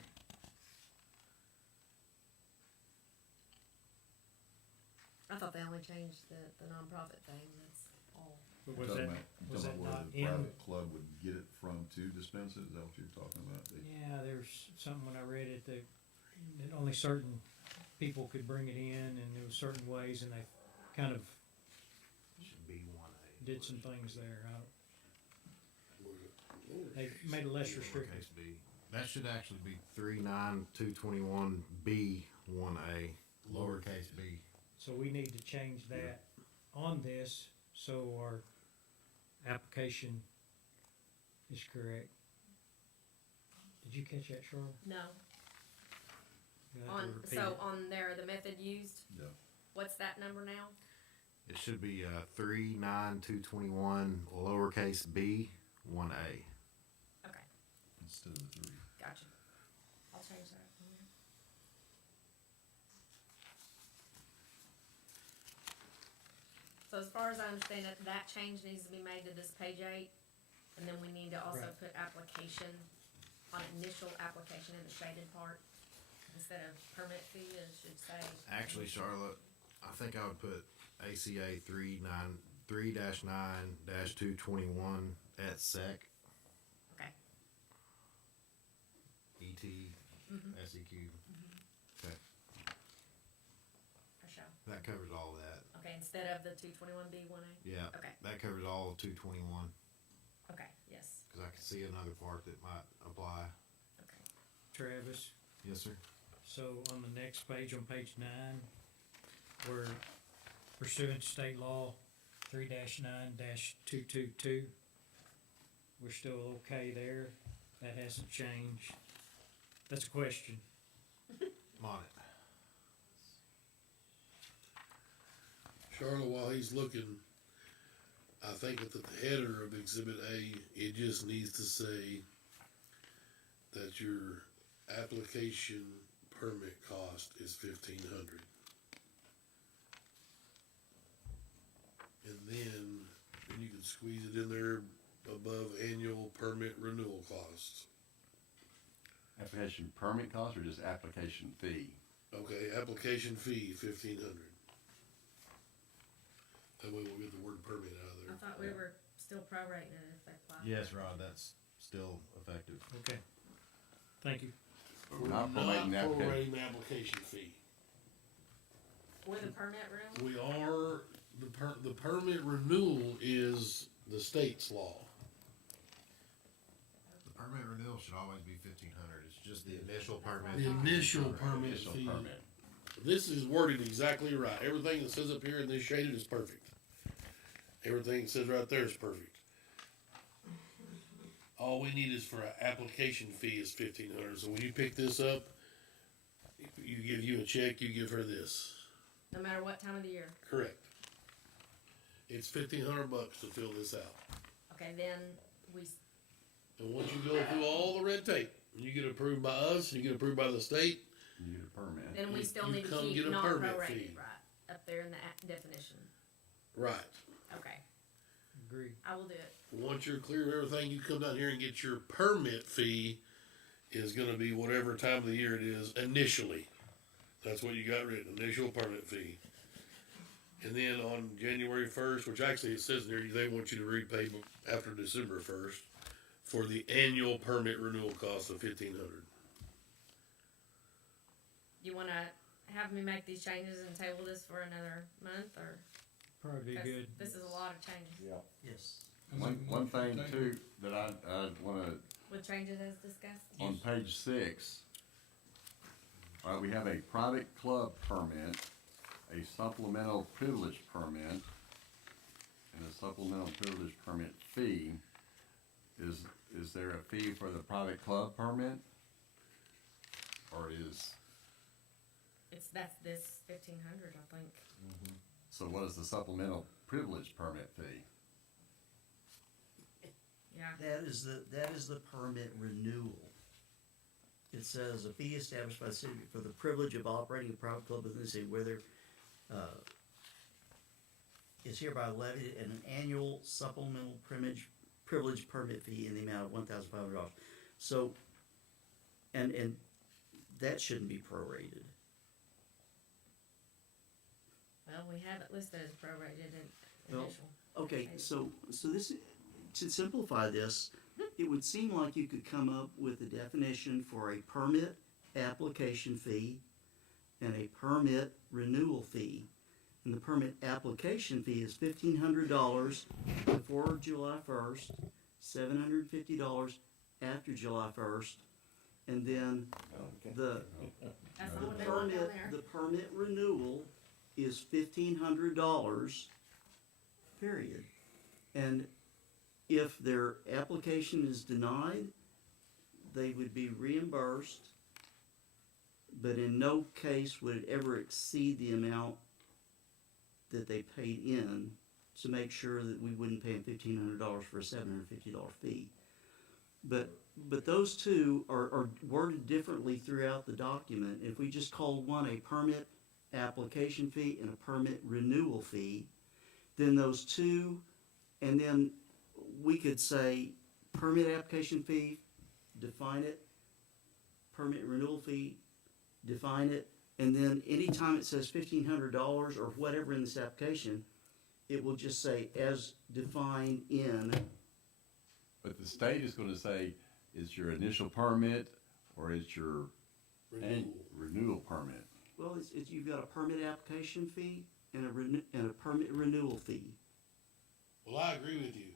I thought they only changed the nonprofit thing, that's all. But was Talking that, about- was that talking about not where the in? private club would get it from to dispense it, is that what you're talking about? Yeah, there's something when I read it that only certain people could bring it in, and there was certain ways, and they kind of should be 1A. did some things there. They made it less restrictive. Lowercase b. That should actually be 3-9-221B1A, lowercase b. So we need to change that on this, so our application is correct. Did you catch that, Charlotte? No, You'll have to repeat it. on there, the method used, Yeah. what's that number now? It should be 3-9-221 lowercase b 1A. Okay, Instead of the three. gotcha. I'll change that. So as far as I understand it, that change needs to be made to this page 8, and then we need to also Right. put application, on initial application in the shaded part. Instead of permit fee, it should say. Actually, Charlotte, I think I would put ACA 3-9-221 at SEC, Okay. ET, SEQ. Okay, For sure. that covers all of that. Okay, instead of the 221B1A? Yeah, Okay, that covers all of 221, okay, yes, because I can see another part that might apply. okay. Travis, Yes, sir. so on the next page, on page 9, where pursuant to state law 3-9-222, we're still okay there. That hasn't changed. That's a question. I'm on it. Charlotte, while he's looking, I think at the header of Exhibit A, it just needs to say that your application permit cost is $1,500. And then you can squeeze it in there above annual permit renewal costs. Application permit cost or just application fee? Okay, application fee, $1,500. That way we'll get the word permit out of I there. thought we were still prorating it if they apply. Yes, Rod, that's still effective. Okay. Thank you. We're not prorating the application. prorating the application fee. With a permit room? We are, the permit renewal is the state's law. The permit renewal should always be 1,500. It's just the initial permit. The initial permit Initial fee. permit. This is worded exactly right. Everything that says up here in this shaded is perfect. Everything that says right there is perfect. All we need is for an application fee is $1,500. So when you pick this up, you give you a check, you give her this. No matter what time of the year? Correct. It's $1,500 to fill this out. Okay, then And once you go through all the red tape, you get approved by us, you get approved by the state. You get a permit. then we You- still you need to come keep get a permit non-prorated, fee. right, up there in the definition. Right. Okay, Agree. I will do it. Once you're clear of everything, you come down here and get your permit fee is gonna be whatever time of the year it is initially. That's what you got written, initial permit fee. And then on January 1st, which actually it says in there, they want you to repay after December 1st for the annual permit renewal cost of $1,500. You wanna have me make these changes and table this for another month, or? Probably be 'cause good. This is a lot of changes. Yes. One thing too, that I wanna, With changes as discussed? on page 6, all right, we have a private club permit, a supplemental privilege permit, and a supplemental privilege permit fee. Is there a fee for the private club permit? Or That's this 1,500, I think. so what is the supplemental privilege permit fee? Yeah. That is the permit renewal. It says a fee established by the city for the privilege of operating a private club within the city, whether, is hereby levied at an annual supplemental privilege permit fee in the amount of $1,500. So, and that shouldn't be prorated. Well, we have it listed as prorated in Well, initial. Okay, so this, to simplify this, it would seem like you could come up with a definition for a permit application fee and a permit renewal fee. And the permit application fee is $1,500 before July 1st, $750 after July 1st, and then the That's not what they want down there. the permit renewal is $1,500, period. And if their application is denied, they would be reimbursed, but in no case would it ever exceed the amount that they paid in to make sure that we wouldn't pay them $1,500 for a $750 fee. But those two are worded differently throughout the document. If we just called one a permit application fee and a permit renewal fee, then those two, and then we could say permit application fee, define it, permit renewal fee, define it, and then anytime it says $1,500 or whatever in this application, it will just say as defined in. But the state is gonna say, is your initial permit or is your renewal permit? Well, it's you've got a permit application fee and a permit renewal fee. Well, I agree with you,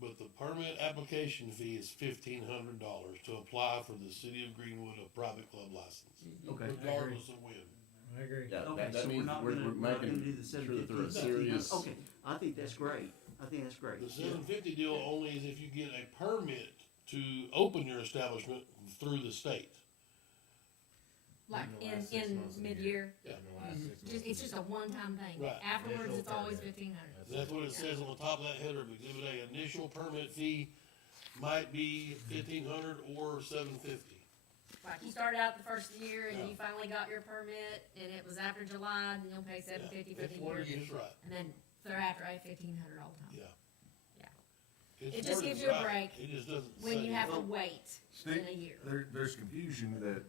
but the permit application fee is $1,500 to apply for the city of Greenwood a private club license, Okay. regardless of when. I agree. Yeah, Okay, that so we're means not we're gonna do making the sure that they're a 750. serious. Okay, I think that's great. The $750 deal only is if you get a permit to open your establishment through the state. Like In the last 6 in months of the mid-year. Yeah. In the last 6 months. It's just a one-time thing. Right. Afterwards, Initial it's always permit. 1,500. That's what it says on the top of that header of Exhibit A. Initial permit fee might be $1,500 or $750. Like you started out the first year and Yeah. you finally got your permit and it was after July, then you'll pay $750 for That's the what year. it is, right, And then thereafter, $1,500 all the time. yeah. Yeah. It's It just worded gives you a right. break It just doesn't When say. you have to wait in Steve, a year. there's confusion that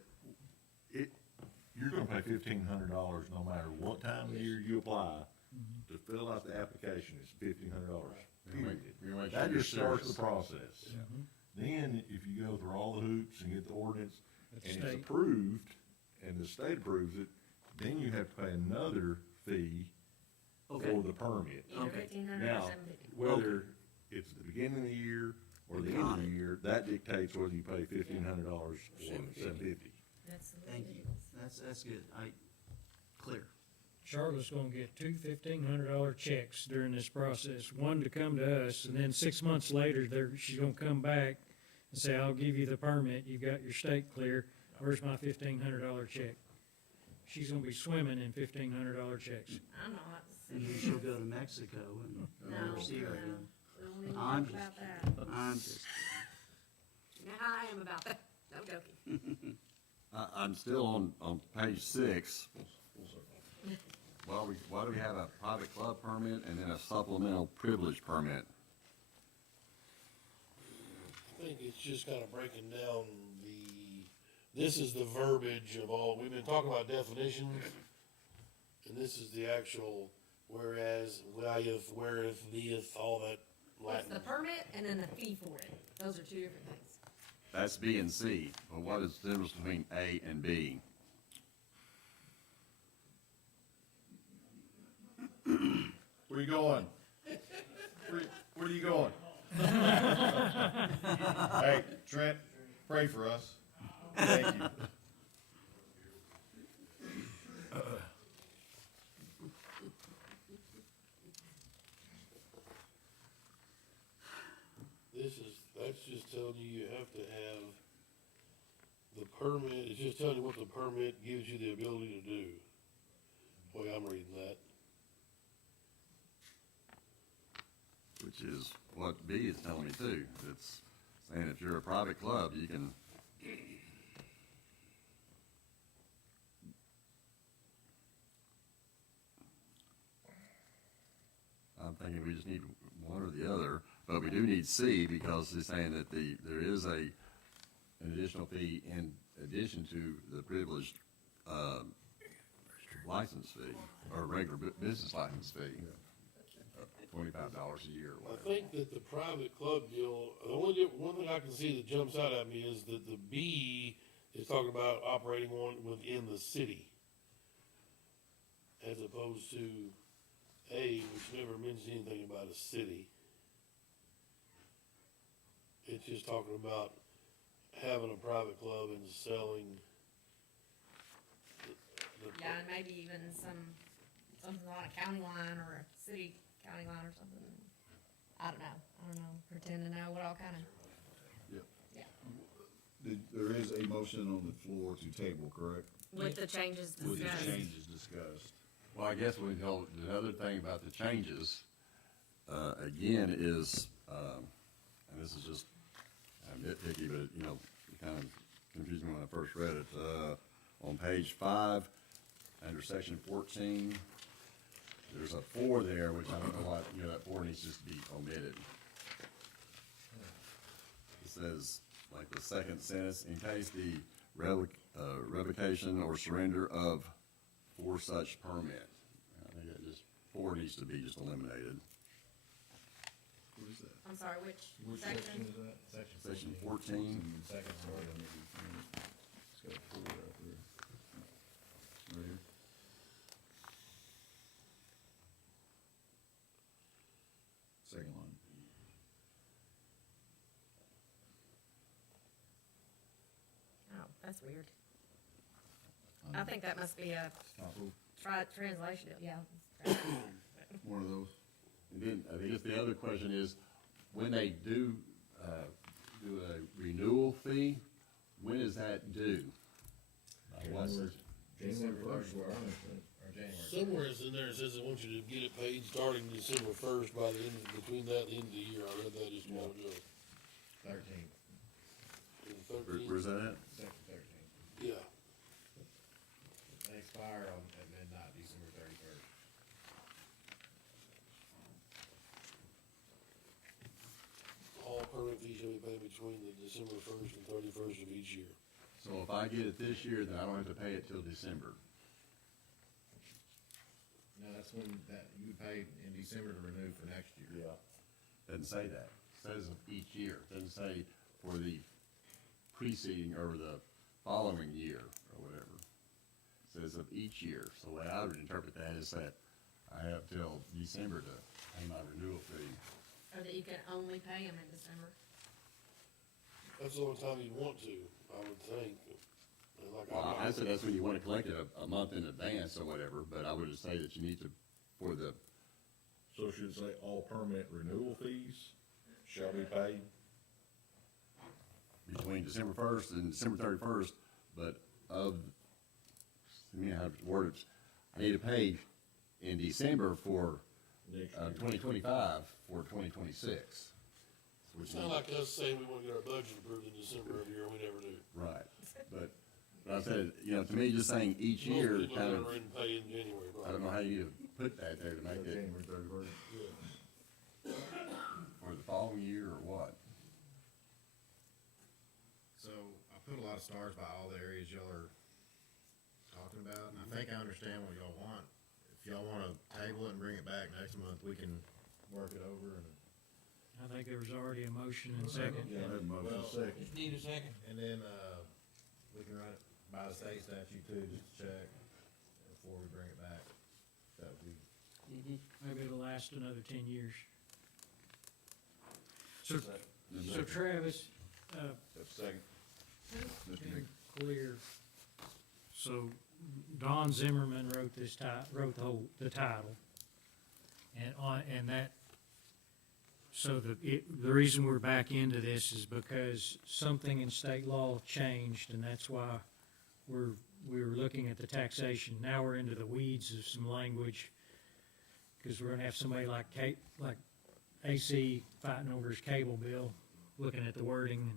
you're gonna pay $1,500 no matter what time of year you apply. To fill out the application, it's $1,500, period. That just starts the process. Then, if you go through all the hoops and get the ordinance, and it's State. approved, and the state approves it, then you have to pay another fee Okay. for the permit. Either Okay. 1,500 or Now, 750. whether it's at the beginning of the year or the end Got of the it. year, that dictates whether you pay $1,500 or $750. That's the way Thank it you. is. That's good. Clear. Charlotte's gonna get two $1,500 checks during this process, one to come to us, and then 6 months later, she's gonna come back and say, I'll give you the permit, you got your state clear, where's my $1,500 check? She's gonna be swimming in $1,500 checks. I'm not. And then she'll go to Mexico and No, never see her no. again. We don't even I'm talk just- about that. I'm just, Now, I am about that. No joking. I'm still on page 6. Why do we have a private club permit and then a supplemental privilege permit? I think it's just kind of breaking down this is the verbiage of all, we've been talking about definitions, and this is the actual whereas, whereth, theeth, all that What's Latin. the permit and then the fee for it? Those are two different things. That's B and C, but what is the difference between A and B? Where you going? Where you going? Hey, Trent, pray for us. Thank you. That's just telling you have to have the permit, it's just telling you what the permit gives you the ability to do. The way I'm reading that. Which is what B is telling me too. It's saying if you're a private club, you can. I'm thinking we just need one or the other, but we do need C because it's saying that there is an additional fee in addition to the privileged license fee or regular business license fee. $25 a year or I whatever. think that the private club deal, one thing I can see that jumps out at me is that the B is talking about operating one within the city. As opposed to A, which never mentions anything about a city. It's just talking about having a private club and selling. Yeah, and maybe even something on a county line or a city county line or something. I don't know, pretend to know what all kind of, Yep. yeah. There is a motion on the floor to table, correct? With the changes With the discussed. changes discussed. Well, I guess the other thing about the changes, again, is, and this is just nitpicky, but it kind of confused me when I first read it. On page 5, under section 14, there's a 4 there, which I don't know why, that 4 needs just to be omitted. It says, like the second sentence, in case the revocation or surrender of for such permit. I think that just 4 needs to be just eliminated. What is that? I'm sorry, which Which section? is that? Section 14. Second part of it. It's got a 4 right there. Right here. Second line. Oh, that's weird. I think that must be a translation, yeah. One of those. And then I guess the other question is, when they do a renewal fee, when is that due? December first, or January. Somewhere it's in there, it says it wants you to get it paid starting December 1st by the end, between that and the end of the year. I read that just a while ago. 13th, Where's that at? section 13. Yeah. They expire at midnight, December 31st. All permit fees shall be paid between the December 1st and 31st of each year. So if I get it this year, then I don't have to pay it till December. No, that's when you pay in December to renew for next year. Yeah. Doesn't say that. It says of each year. Doesn't say for the preceding or the following year or whatever. It says of each year. So the way I would interpret that is that I have till December to pay my renewal fee. Or that you can only pay them in December. That's the only time you'd want to, I would think. And like Well, I said that's when you want to collect it a month in advance or whatever, but I would just say that you need to, for the, So it should say all permit renewal fees shall be paid? between December 1st and December 31st, but of, I mean, how to word it, I need to pay in December for Next year. 2025 for 2026. Which It's not like us saying we want to get our budget approved in December every year, we never do. right, but I said, to me, just saying each year, Most people kind are of, in pay in January, I don't know probably. how you put that there to make it January 31st. for the following year or what. So I put a lot of stars by all the areas y'all are talking about, and I think I understand what y'all want. If y'all wanna table it and bring it back next month, we can work it over and. I think there was already a motion and second. Yeah, I had a motion Well, second. Need a second. And then, we can run it by the state statute too, just to check before we bring it back. That would be, Maybe it'll last another 10 years. So, so Travis, That's second. Mr. and Nick. clear. So Don Zimmerman wrote wrote the title. And that, so the reason we're back into this is because something in state law changed, and that's why we were looking at the taxation. Now we're into the weeds of some language, because we're gonna have somebody like AC fighting over his cable bill, looking at the wording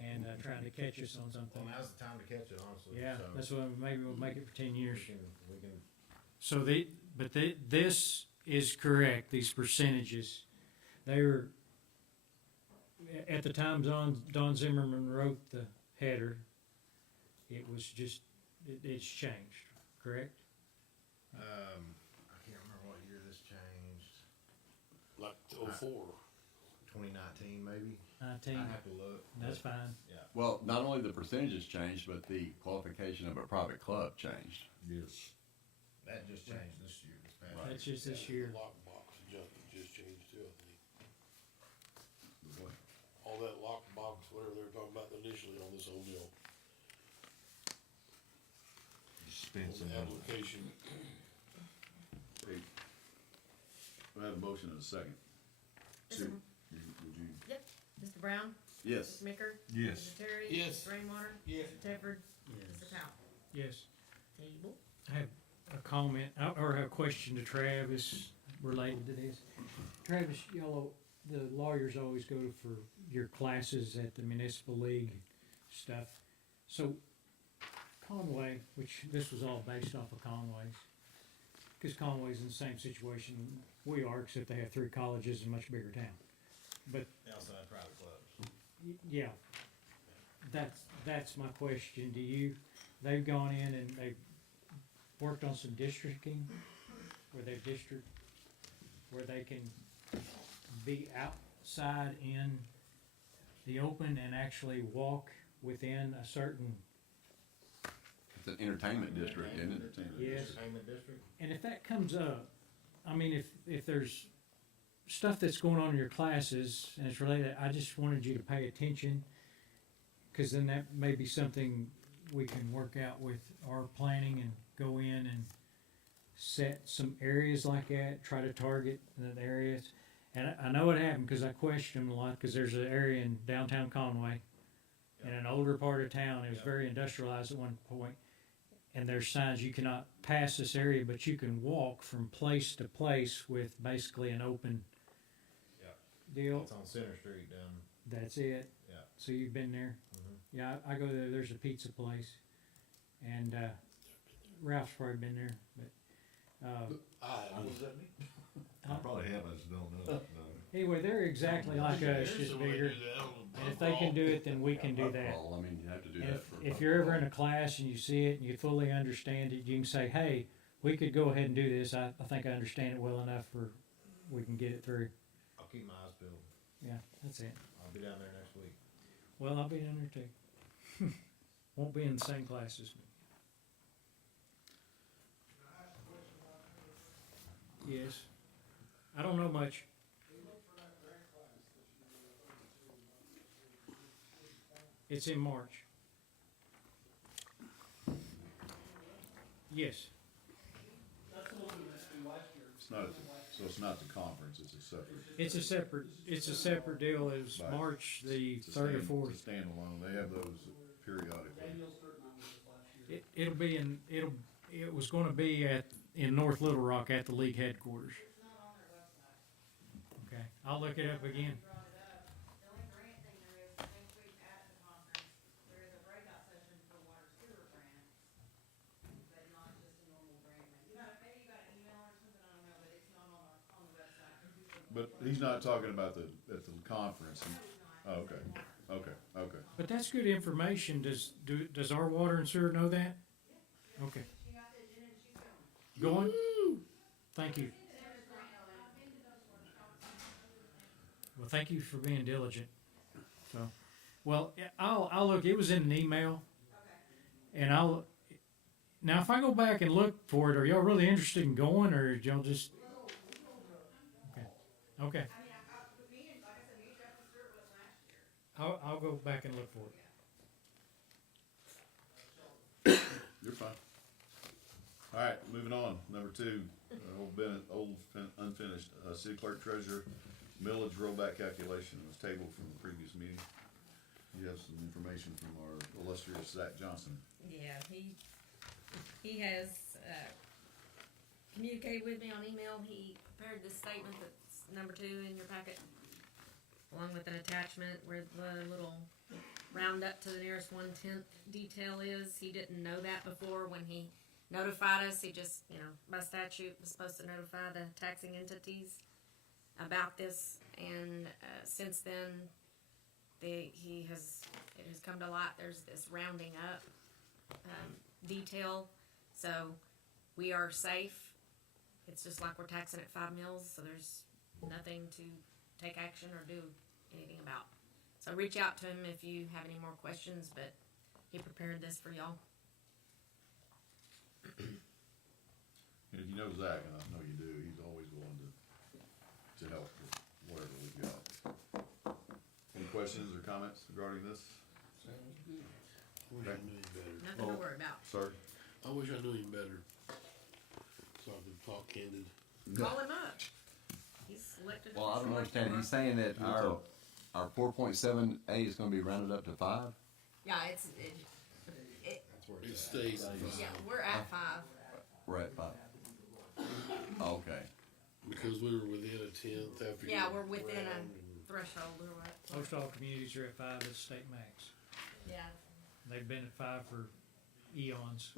and trying to catch us on something. Well, now's the time to catch it, honestly. Yeah, So that's what, maybe we'll make it for 10 years. we can, So this is correct, these percentages. They were, at the time Don Zimmerman wrote the header, it was just, it's changed, correct? I can't remember what year this changed, Like 04. 2019 maybe? 19, I have to look. that's fine. Yeah. Well, not only the percentages changed, but the qualification of a private club changed. Yes. That just changed this year, this past year. That's just this year. The lockbox adjustment just changed too, I think. What? All that lockbox, whatever they were talking about initially on this whole deal. Spend On some the money. application. Hey, we have a motion and a second. Sue, would you? Yep. Mr. Brown? Yes. Mr. Micker? Yes. Mr. Terry? Yes. Mr. Rainwater? Yes. Mr. Tedford? Yes. Mr. Powell? Yes. Table. I have a comment, or a question to Travis related to this. Travis, y'all, the lawyers always go for your classes at the municipal league stuff. So Conway, which this was all based off of Conway's, because Conway's in the same situation we are, except they have 3 colleges in a much bigger town. But They also have private clubs. yeah, that's my question to you. They've gone in and they've worked on some districting, where they can be outside in the open and actually walk within a certain, It's an entertainment district, isn't it? Entertainment. yes. Entertainment district? And if that comes up, I mean, if there's stuff that's going on in your classes and it's related, I just wanted you to pay attention, because then that may be something we can work out with our planning and go in and set some areas like that, try to target the areas. And I know it happened because I questioned them a lot, because there's an area in downtown Conway, in an older part of town, it was very industrialized at one point, and there's signs you cannot pass this area, but you can walk from place to place with basically an open deal. It's on Center Street down, That's it. yeah. So you've been there? Yeah, I go there, there's a pizza place, and Ralph's probably been there, but I probably have, I just don't know. No. anyway, they're exactly like us, just bigger. And if they can do it, then we can do that. Well, I mean, you have to do And that for. if you're ever in a class and you see it and you fully understand it, you can say, hey, we could go ahead and do this. I think I understand it well enough for we can get it through. I'll keep my eyes peeled. Yeah, that's it. I'll be down there next week. Well, I'll be down there too. Won't be in the same class as me. Yes. I don't know much. It's in March. Yes. It's not, so it's not the conference, it's a separate. It's a separate deal. It was Right. March the It's a 3rd or stand- 4th. It's a standalone, they have those periodically. It'll be it was gonna be in North Little Rock at the league headquarters. It's not on their website. Okay, I'll look it up again. Brought it up. The only grant thing there is, next week at the conference, there is a breakout session for water sewer grants, but not just a normal grant. Maybe you got an email or something, I don't know, but it's not on the website. But he's not talking about at the conference. Oh, okay, okay, okay. But that's good information. Does our water and sewer know that? Okay. She got the agenda and she's going. Going? Thank you. Well, thank you for being diligent. So, well, I'll look. It was in an email, and now if I go back and look for it, are y'all really interested in going, or y'all just? Okay. Okay. Me and, like I said, me and I'll go back and look for it. You're fine. All right, moving on. Number two, unfinished, city clerk treasurer millage rollback calculation was tabled from the previous meeting. You have some information from our illustrious Zach Johnson. Yeah, he has, communicated with me on email. He prepared this statement that's number 2 in your packet, along with an attachment where the little roundup to the nearest 1/10 detail is. He didn't know that before when he notified us. He just, by statute, was supposed to notify the taxing entities about this, and since then, it has come to light. There's this rounding up detail, so we are safe. It's just like we're taxing at 5 mills, so there's nothing to take action or do anything about. So reach out to him if you have any more questions, but he prepared this for y'all. And if you know Zach, and I know you do, he's always willing to help with whatever we've got. Any questions or comments regarding this? Sounds good. I wish I knew him better. Nothing to worry about. Sir? I wish I knew him better. So I could talk candid. Call him up. He's elected. Well, I don't official understand, like he's saying that You our, talk. our 4.78 is gonna be rounded up to 5? Yeah, it, That's where It it's at. stays at yeah, 5 we're at 5. We're at 5. Okay. because we were within a 10th after. Yeah, you we're within a round and- threshold or what. Most all communities are at 5, that's state max. Yeah. They've been at 5 for eons.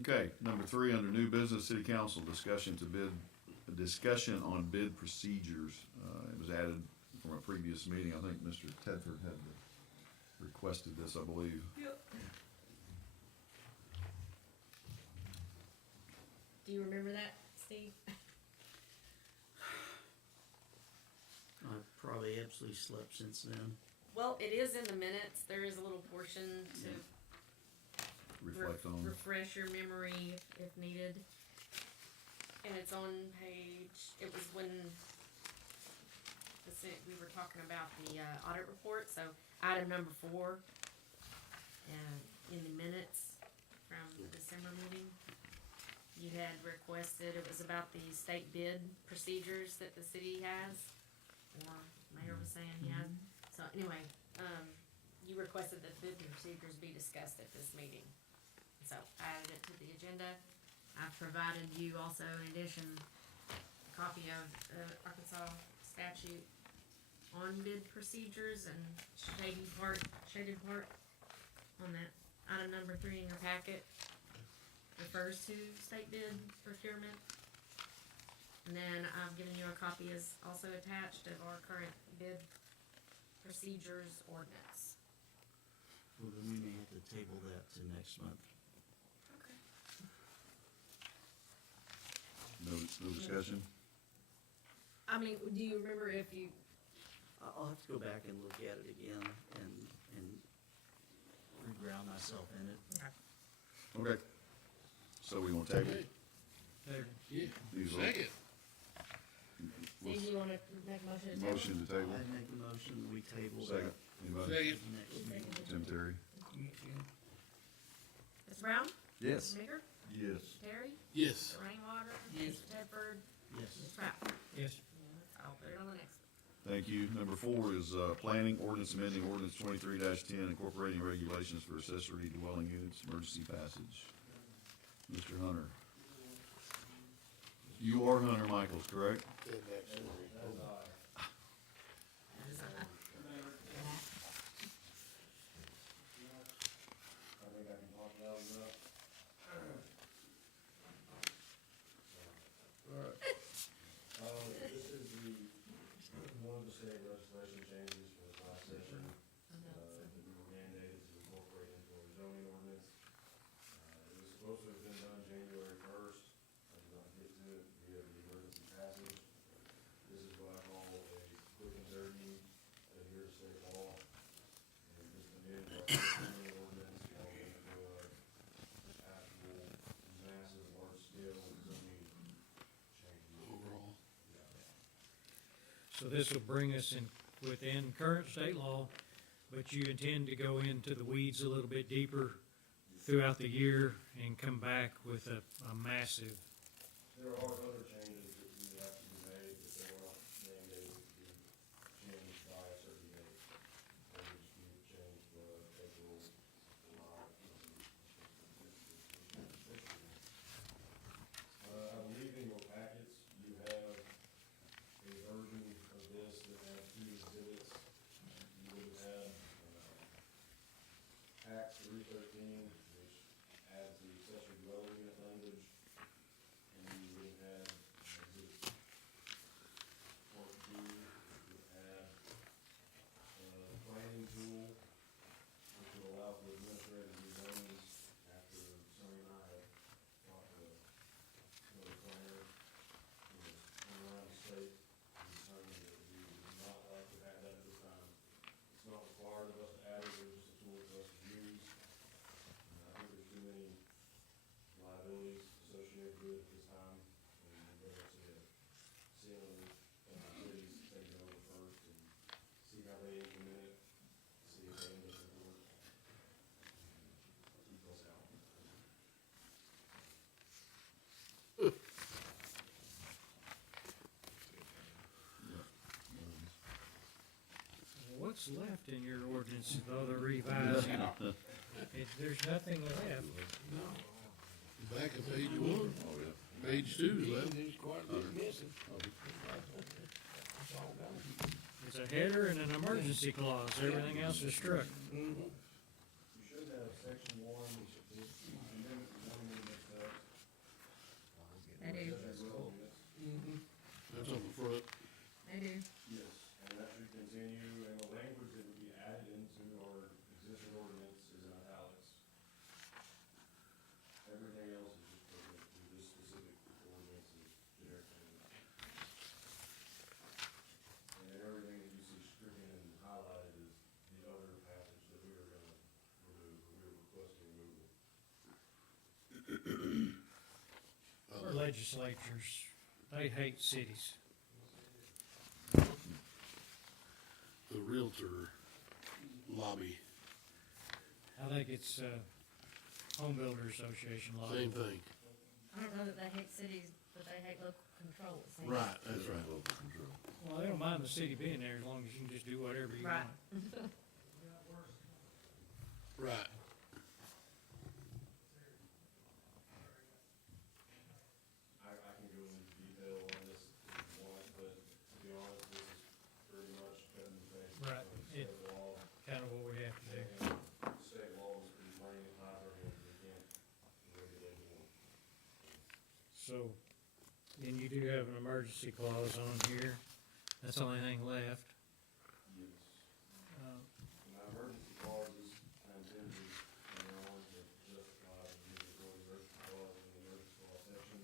Okay, number 3, under new business, city council discussion on bid procedures. It was added from a previous meeting. I think Mr. Tedford had requested this, I believe. Yep. Do you remember that, Steve? I've probably absolutely slept since then. Well, it is in the minutes. There is a little portion to Reflect on. refresh your memory if needed. And it's on it was when we were talking about the audit report, so item number 4, in the minutes from the December meeting, you had requested, it was about the state bid procedures that the city has, or Mayor was saying he had. So anyway, you requested that bid procedures be discussed at this meeting. So I added it to the agenda. I've provided you also, in addition, a copy of Arkansas statute on bid procedures and shaded part on that. Item number 3 in your packet refers to state bid procurement. And then I've given you a copy is also attached of our current bid procedures ordinance. Well, then we may have to table that to next month. Okay. No discussion? I mean, do you remember if you, I'll have to go back and look at it again and re-ground myself in it. Okay. So we want to table it? Yeah. These are- Second. Steve, do you wanna make a motion to table? Motion to table. I make a motion, we table Second. that Anybody? Second. next meeting. Tim Terry? Mr. Brown? Yes. Mr. Maker? Yes. Terry? Yes. Mr. Rainwater? Yes. Mr. Tedford? Yes. Mr. Pratt? Yes. I'll put it on the next. Thank you. Number 4 is, planning ordinance amending ordinance 23-10 incorporating regulations for accessory dwelling units, emergency passage. Mr. Hunter. You are Hunter Michaels, correct? And actually, I think I can talk loud enough. Alright. This is one of the state legislation changes for this last session, that we were mandated to incorporate into our zoning ordinance. It was supposed to have been done January 1st, I did not get to it via the emergency passage. This is what I call a quick and dirty, adhere to state law. And just amend our zoning ordinance, while we do actual massive, large-scale zoning changes. overall. So this will bring us in within current state law, but you intend to go into the weeds a little bit deeper throughout the year and come back with a massive, There are other changes that do have to be made, but they're not mandated to be changed by a certain date. They just need to change the April, July. I believe in your packets, you have a version of this that has two exhibits. You would have had, Act 313, which adds the accessory dwelling unit language. And you would have exhibit part B, which would add a planning tool, which would allow for administrative rezonings after Sonny and I have talked to another planner, around the state, and determined that we would not like to have that at this time. It's not required of us to add it, it's just a tool for us to use. I think there's too many liabilities associated with it at this time, and we're gonna see a ceiling of the cities take it over first and see how they implement it, see if they end up with it. Keep us out. what's left in your ordinance of other revising? There's nothing left. Back of page 1, page 2 is left. There's quite a bit missing. It's a header and an emergency clause, everything else is struck. You should have section 1, amendment to zoning ordinance text. They do, That's on the front. they do. Yes, and that should continue, and the language that would be added into our existing ordinance is in italics. Everything else is just pertinent to this specific ordinance is generic language. And then everything that you see stricken and highlighted is the other passage that we are gonna remove, we are requesting removal. Our legislatures, they hate cities. The Realtor lobby, I think it's, Home Builder Association law. same thing. I don't know that they hate cities, but they hate local control, it seems. Right, that's right. Well, they don't mind the city being there as long as you can just do whatever you Right. want. Right. I can go into detail on this if you want, but to be honest, this is pretty much cut and paste. Right. from the state law. Kind of what we have to do. And state law is pretty plain and high, we can't regulate more. So, then you do have an emergency clause on here. That's the only thing left. Yes. Uh, My emergency clauses, I intended, in order to justify the use of the emergency clause in the emergency clause section.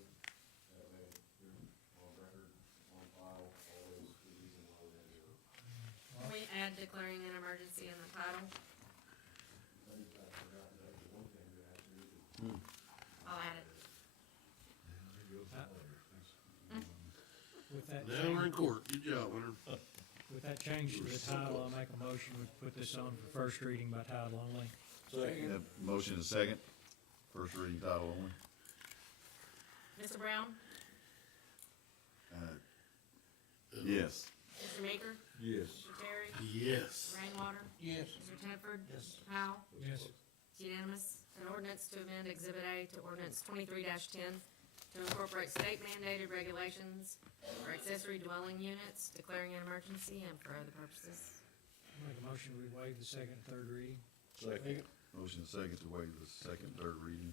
That way, we're on record, on file, always the reason why we had to do it. Can we add declaring an emergency in the title? I forgot that was one thing that I had to do. I'll add it. With that Now we're in change, court. Good job, Winter. with that change to the title, I'll make a motion, we put this on for first reading by title only. Have motion and second, first reading title only. Mr. Brown? Yes. Mr. Meeker? Yes. Mr. Terry? Yes. Rainwater? Yes. Mr. Tedford? Mr. Powell? Yes. It's unanimous. An ordinance to amend Exhibit A to Ordinance 23-10 to incorporate state mandated regulations for accessory dwelling units, declaring an emergency and for other purposes. Make a motion, we waive the second and third reading. Second. Motion and second to waive the second, third reading.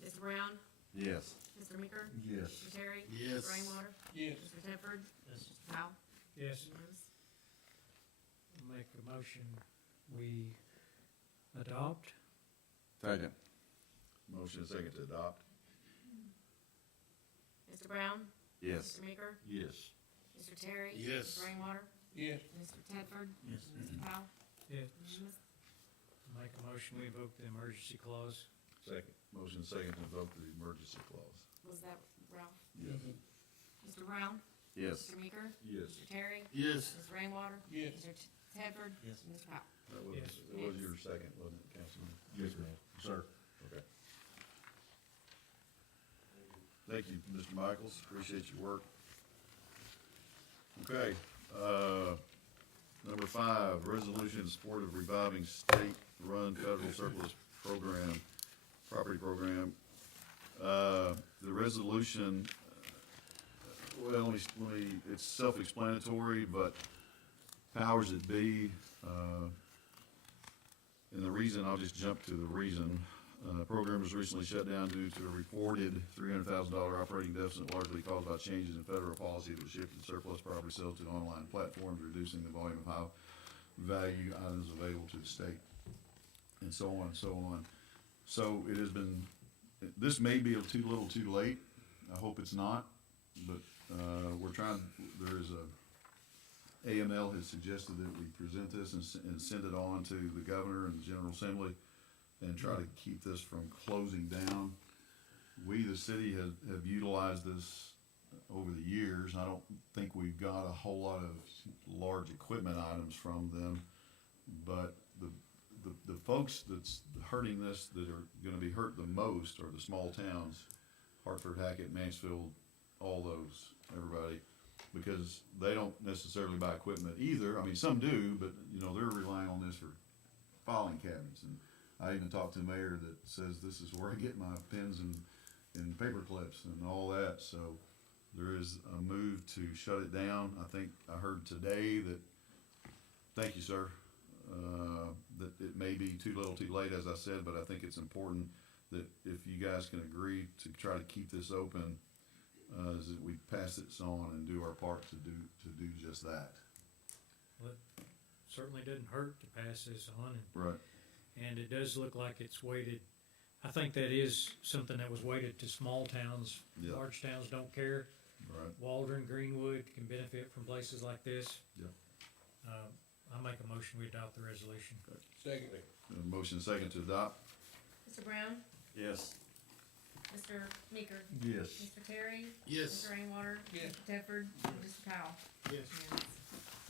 Mr. Brown? Yes. Mr. Meeker? Yes. Mr. Terry? Yes. Mr. Rainwater? Yes. Mr. Tedford? Yes. Mr. Powell? Yes. Unanimous. Make a motion, we adopt. Second. Motion and second to adopt. Mr. Brown? Yes. Mr. Meeker? Yes. Mr. Terry? Yes. Mr. Rainwater? Yes. Mr. Tedford? Yes. Mr. Powell? Yes. Unanimous. Make a motion, we invoke the emergency clause. Second. Motion and second to invoke the emergency clause. Was that Ralph? Yes. Mr. Brown? Yes. Mr. Meeker? Yes. Mr. Terry? Yes. Mr. Rainwater? Yes. Mr. Tedford? Yes. And Mr. Powell? That was, Yes. it was your second, wasn't it, Councilman? Yes, ma'am. Sir. Okay. Thank you, Mr. Michaels, appreciate your work. Okay, number 5, resolution in support of reviving state-run federal surplus program, property program. The resolution, well, it's self-explanatory, but powers that be, and the reason, I'll just jump to the reason. Program was recently shut down due to a reported $300,000 operating deficit largely caused by changes in federal policy that shifted surplus property sales to online platforms, reducing the volume of high-value items available to the state, and so on and so on. So it has been, this may be too little too late. I hope it's not, but we're trying, there is AML has suggested that we present this and send it on to the governor and the General Assembly and try to keep this from closing down. We, the city, have utilized this over the years. I don't think we've got a whole lot of large equipment items from them, but the folks that's hurting this, that are gonna be hurt the most, are the small towns, Hartford, Hackett, Mansfield, all those, everybody, because they don't necessarily buy equipment either. I mean, some do, but, you know, they're relying on this for filing cabinets. And I even talked to the mayor that says this is where I get my pens and paper clips and all that. So there is a move to shut it down. I think I heard today that, thank you, sir, that it may be too little too late, as I said, but I think it's important that if you guys can agree to try to keep this open, is that we pass this on and do our part to do just that. Well, it certainly didn't hurt to pass this on, Right. and it does look like it's weighted. I think that is something that was weighted to small towns. Yeah. Large towns don't care. Right. Waldron, Greenwood can benefit from places like this. Yeah. I make a motion, we adopt the resolution. Second. Motion second to adopt. Mr. Brown? Yes. Mr. Meeker? Yes. Mr. Terry? Yes. Mr. Rainwater? Yes. Mr. Tedford? And Mr. Powell? Yes. Unanimous.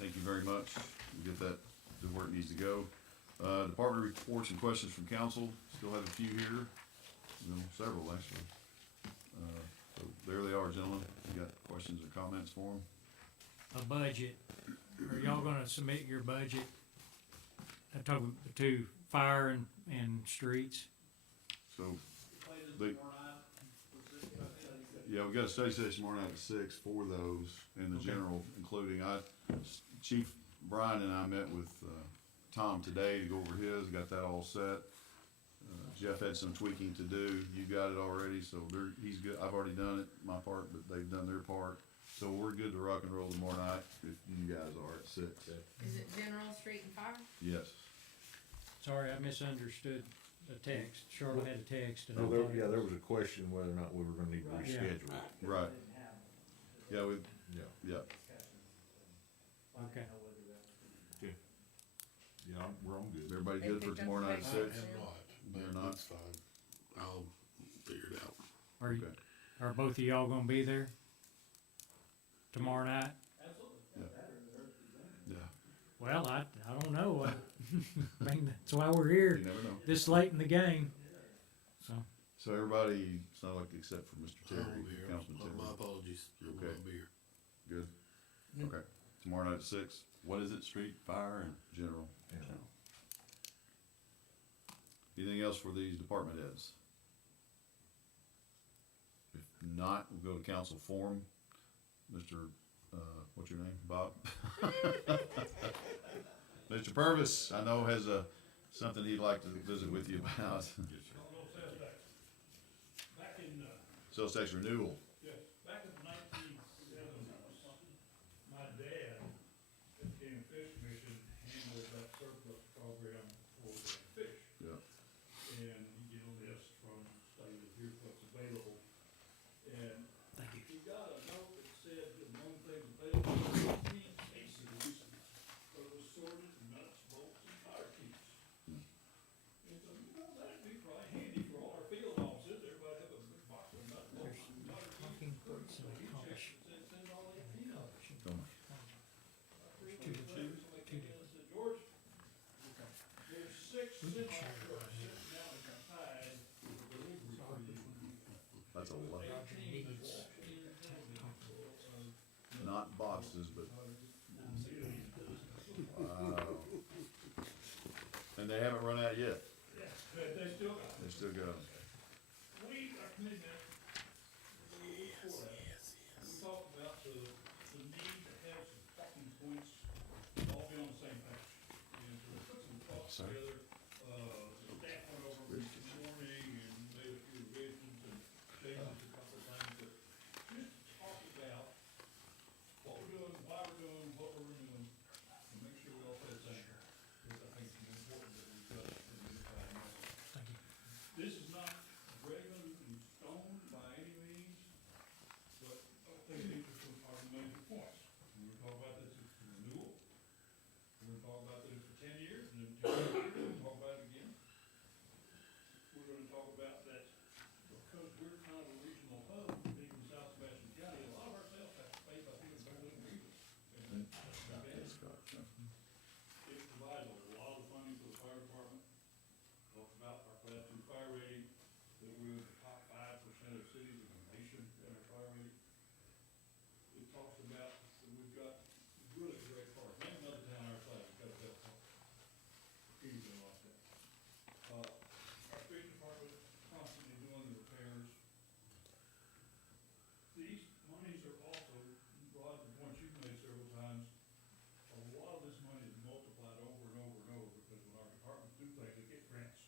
Thank you very much. We'll get that to where it needs to go. Department reports and questions from council. Still have a few here. Several, actually. So there they are, gentlemen. You got questions or comments for them? A budget. Are y'all gonna submit your budget? I'm talking to fire and streets. So, yeah, we got a study session tomorrow night at 6 for those, and the Okay. general, including Chief Brian and I met with Tom today to go over his, got that all set. Jeff had some tweaking to do. You got it already, so he's good. I've already done it, my part, but they've done their part. So we're good to rock and roll tomorrow night if you guys are at 6. Is it general, street, and fire? Yes. Sorry, I misunderstood the text. Charlotte had a text and I Oh, thought. there was a question whether or not we were gonna need to Right. reschedule it. Right. Didn't have Yeah, we, Yeah. yeah. discussions, so Okay. I don't know whether that's. Yeah, we're on good. Everybody They good for picked up tomorrow the night at pace. 6? I have not, They're but not? that's fine. I'll figure it out. Are you, Okay. are both of y'all gonna be there tomorrow night? Yeah. Well, I don't know. I mean, that's why we're here You never know. this late in the game. So, So everybody, it's not like except for Mr. I Terry, won't be here. Councilman My Terry. apologies. I will Okay. not be here. Good? Okay. Tomorrow night at 6, What is it, street, fire, and? general. Yeah. Anything else for these department heads? If not, we'll go to council forum. Mr., what's your name, Bob? Mr. Purvis, I know has something he'd like to visit with you about. Back in, Sales tax renewal. yes, back in 1970 or something, my dad became a fish commission, handled that surplus program for the fish. Yeah. And he get a list from state of here's what's available. And thank you. he got a note that said that among things available were 10 cases, but it was sorted nuts, bolts, and tire keys. And so, you know, that'd be probably handy for all our field offices, everybody have a big box of nuts, bolts, and tire keys. not boxes, but, wow. And they haven't run out yet, Yeah, they still got they still got 'em. We are committed for that. We talked about the need to have some talking points, all be on the same page. And so we put some thoughts Sir? together, the staff went over this morning and made a few revisions and changes a couple of things, but just to talk about what we're doing, why we're doing, what we're renewing, and make sure we all say the same. Because I think it's important that we've got a unified message. Thank you. This is not graven in stone by any means, but I think these are some our major points. We're gonna talk about this as a renewal, we're gonna talk about this for 10 years, and then 10 years, we're gonna talk about it again. We're gonna talk about that because we're kind of a regional hub, being in South Sebastian County, a lot of our sales tax is paid by people who don't live in Greenwood. And that's bad. It provides a lot of funding for the fire department. Talks about our class 2 fire rating, that we're in the top 5% of cities in the nation in our fire rating. It talks about that we've got really great parks. Name another town our size, we've got a bell park. Anything like that. Our street department constantly doing the repairs. These monies are also, Rod, the point you've made several times, a lot of this money is multiplied over and over and over, because when our departments do things, they get grants.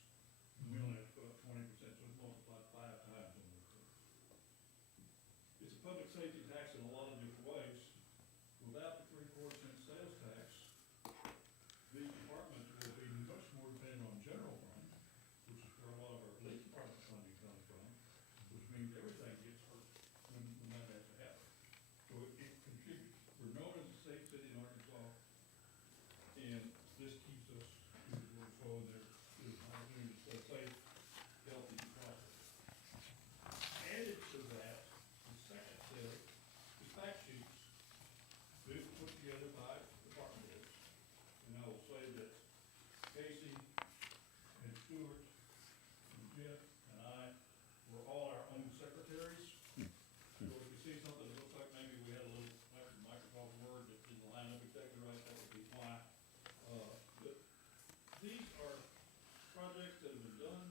And we only have to put up 20%, so it's multiplied 5 times on those things. It's a public safety tax in a lot of different ways. Without the 3/4 cent sales tax, these departments will be much more dependent on general fund, which is where a lot of our police department funding comes from, which means everything gets hurt when that has to happen. So it contributes. We're known as a safe city in Arkansas, and this keeps us moving forward. There's an opportunity to stay safe, healthy, and prosperous. Added to that, the second set is fact sheets. This was put together by department heads. And I will say that Casey and Stuart and Jeff and I were all our own secretaries. So if you see something that looks like maybe we had a little Microsoft Word that didn't line up exactly right, that would be why. But these are projects that have been done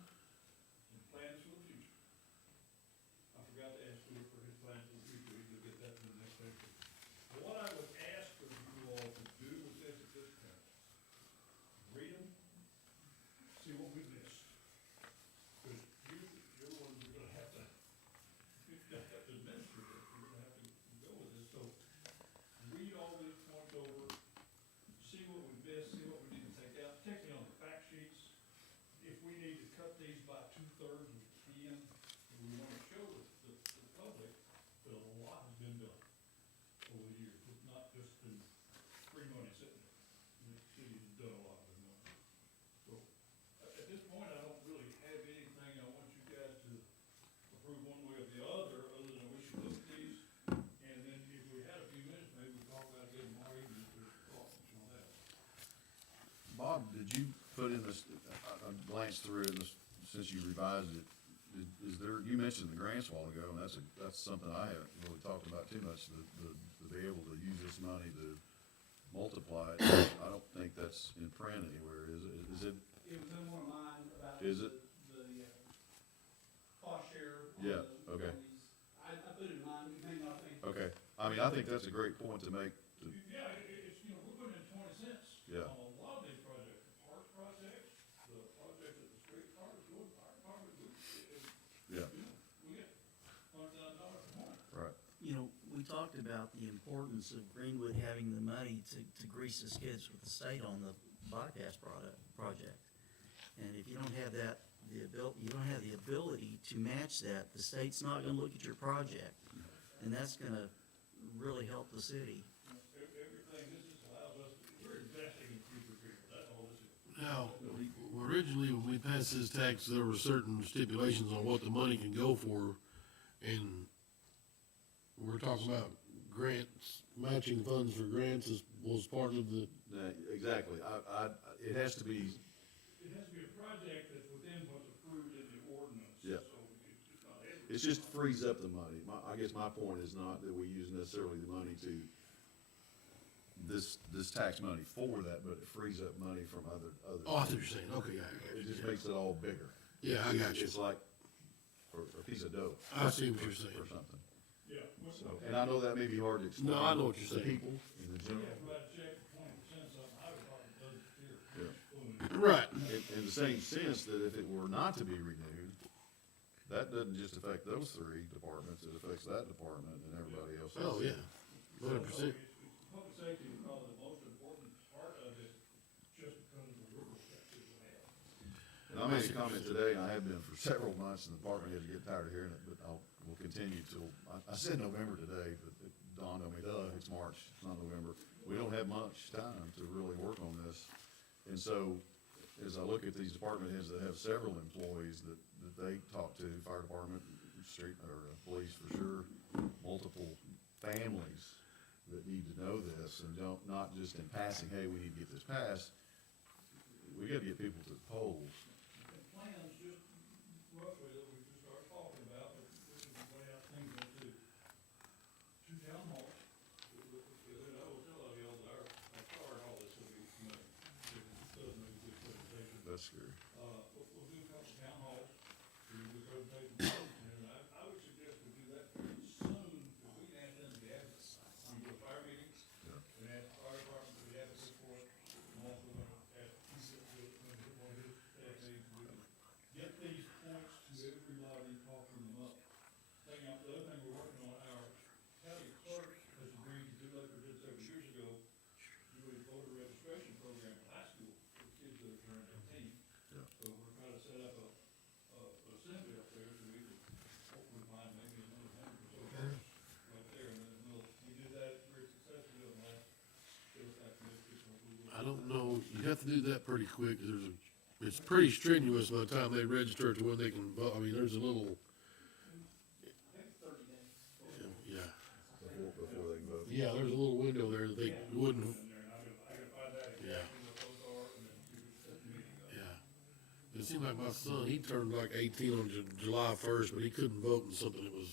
and plans for the future. I forgot to ask Stuart for his plans for the future, he'll get that in the next section. What I would ask for you all to do with this at this point, read them, see what we missed. Because you're the ones who are gonna have to, you're gonna have to administer this, you're gonna have to go with this. So read all these points over, see what we missed, see what we need to take out, particularly on the fact sheets. If we need to cut these by 2/3, we can, and we wanna show the public that a lot has been done over the years. It's not just been free money sitting there. The city has done a lot of money. So, at this point, I don't really have anything I want you guys to approve one way or the other than we should look at these. And then if we had a few minutes, maybe we'll talk about getting more even if there's thoughts on that. Bob, did you put in this, I glanced through it, since you revised it, is there, you mentioned the grants a while ago, and that's something I haven't really talked about too much, to be able to use this money to multiply it. I don't think that's in print anywhere, is it? Is it? It was in one of mine about Is it? the cost share. Yeah, okay. I put it in mine, you may not think. Okay, I mean, I think that's a great point to make, Yeah, it's, we're putting in 20 cents. Yeah. On a lot of these projects, the park projects, the projects at the street park, doing fire department, yeah, we get $100,000 a month. right. You know, we talked about the importance of Greenwood having the money to grease the skids with the state on the bypass project. And if you don't have that, you don't have the ability to match that, the state's not gonna look at your project. And that's gonna really help the city. Everything, this just allows us, we're investing in future people, that's all this is. Now, originally, when we passed this tax, there were certain stipulations on what the money can go for, and we're talking about grants, matching funds for grants was part of the, Exactly, it has to be, It has to be a project that's within what's approved in the ordinance. Yeah. So it's not. it just frees up the money. I guess my point is not that we use necessarily the money to this tax money for that, but it frees up money from other. Oh, I see what you're saying, okay, yeah, It just makes it all bigger. yeah, I got you. It's like, for a piece of dough. I see what you're saying. Or something. Yeah. So, and I know that may be hard to explain. No, I know what you're to saying. people in the You general. have to write a check for 20% something, highway department does it here. Yeah. Right, In the same sense that if it were not to be renewed, that doesn't just affect those three departments, it affects that department and everybody else. oh, yeah, 100%. Public safety is probably the most important part of it, just because of the river effect it will have. And I made a comment today, and I have been for several months, and the department heads get tired of hearing it, but we'll continue till, I said November today, but it dawned on me, it's March, it's not November. We don't have much time to really work on this. And so, as I look at these department heads that have several employees that they talk to, fire department, street, or police for sure, multiple families that need to know this, and not just in passing, hey, we need to get this passed. We gotta get people to the polls. The plans, just roughly, that we just started talking about, but this is the way out things into two town halls. And I will tell y'all that our fire hall is gonna be, you know, it doesn't make a good presentation. That's scary. We'll do a couple of town halls, we'll do presentation, and I would suggest we do that pretty soon, because we can add them to the advocates. We do a fire meeting, and add the fire department to the advocates for it, and also gonna add people to it, and put one of his advocates, we can get these points to everybody, talking them up. The other thing we're working on, our county clerk has agreed to do like we did several years ago, do a voter registration program in high school for kids that are turning 18. Yeah. So we're trying to set up a assembly up there, so we can hopefully find maybe another 100 or so votes right there, and then we did that very successfully on the last sales tax district. I don't know, you have to do that pretty quick, 'cause it's pretty strenuous by the time they register to when they can vote. I mean, there's a little, yeah, Before they can vote. yeah, there's a little window there that they wouldn't, In there, and I gotta find out Yeah. exactly what those are, and then we can set the meeting up. yeah. It seemed like my son, he turned like 18 on July 1st, but he couldn't vote in something that was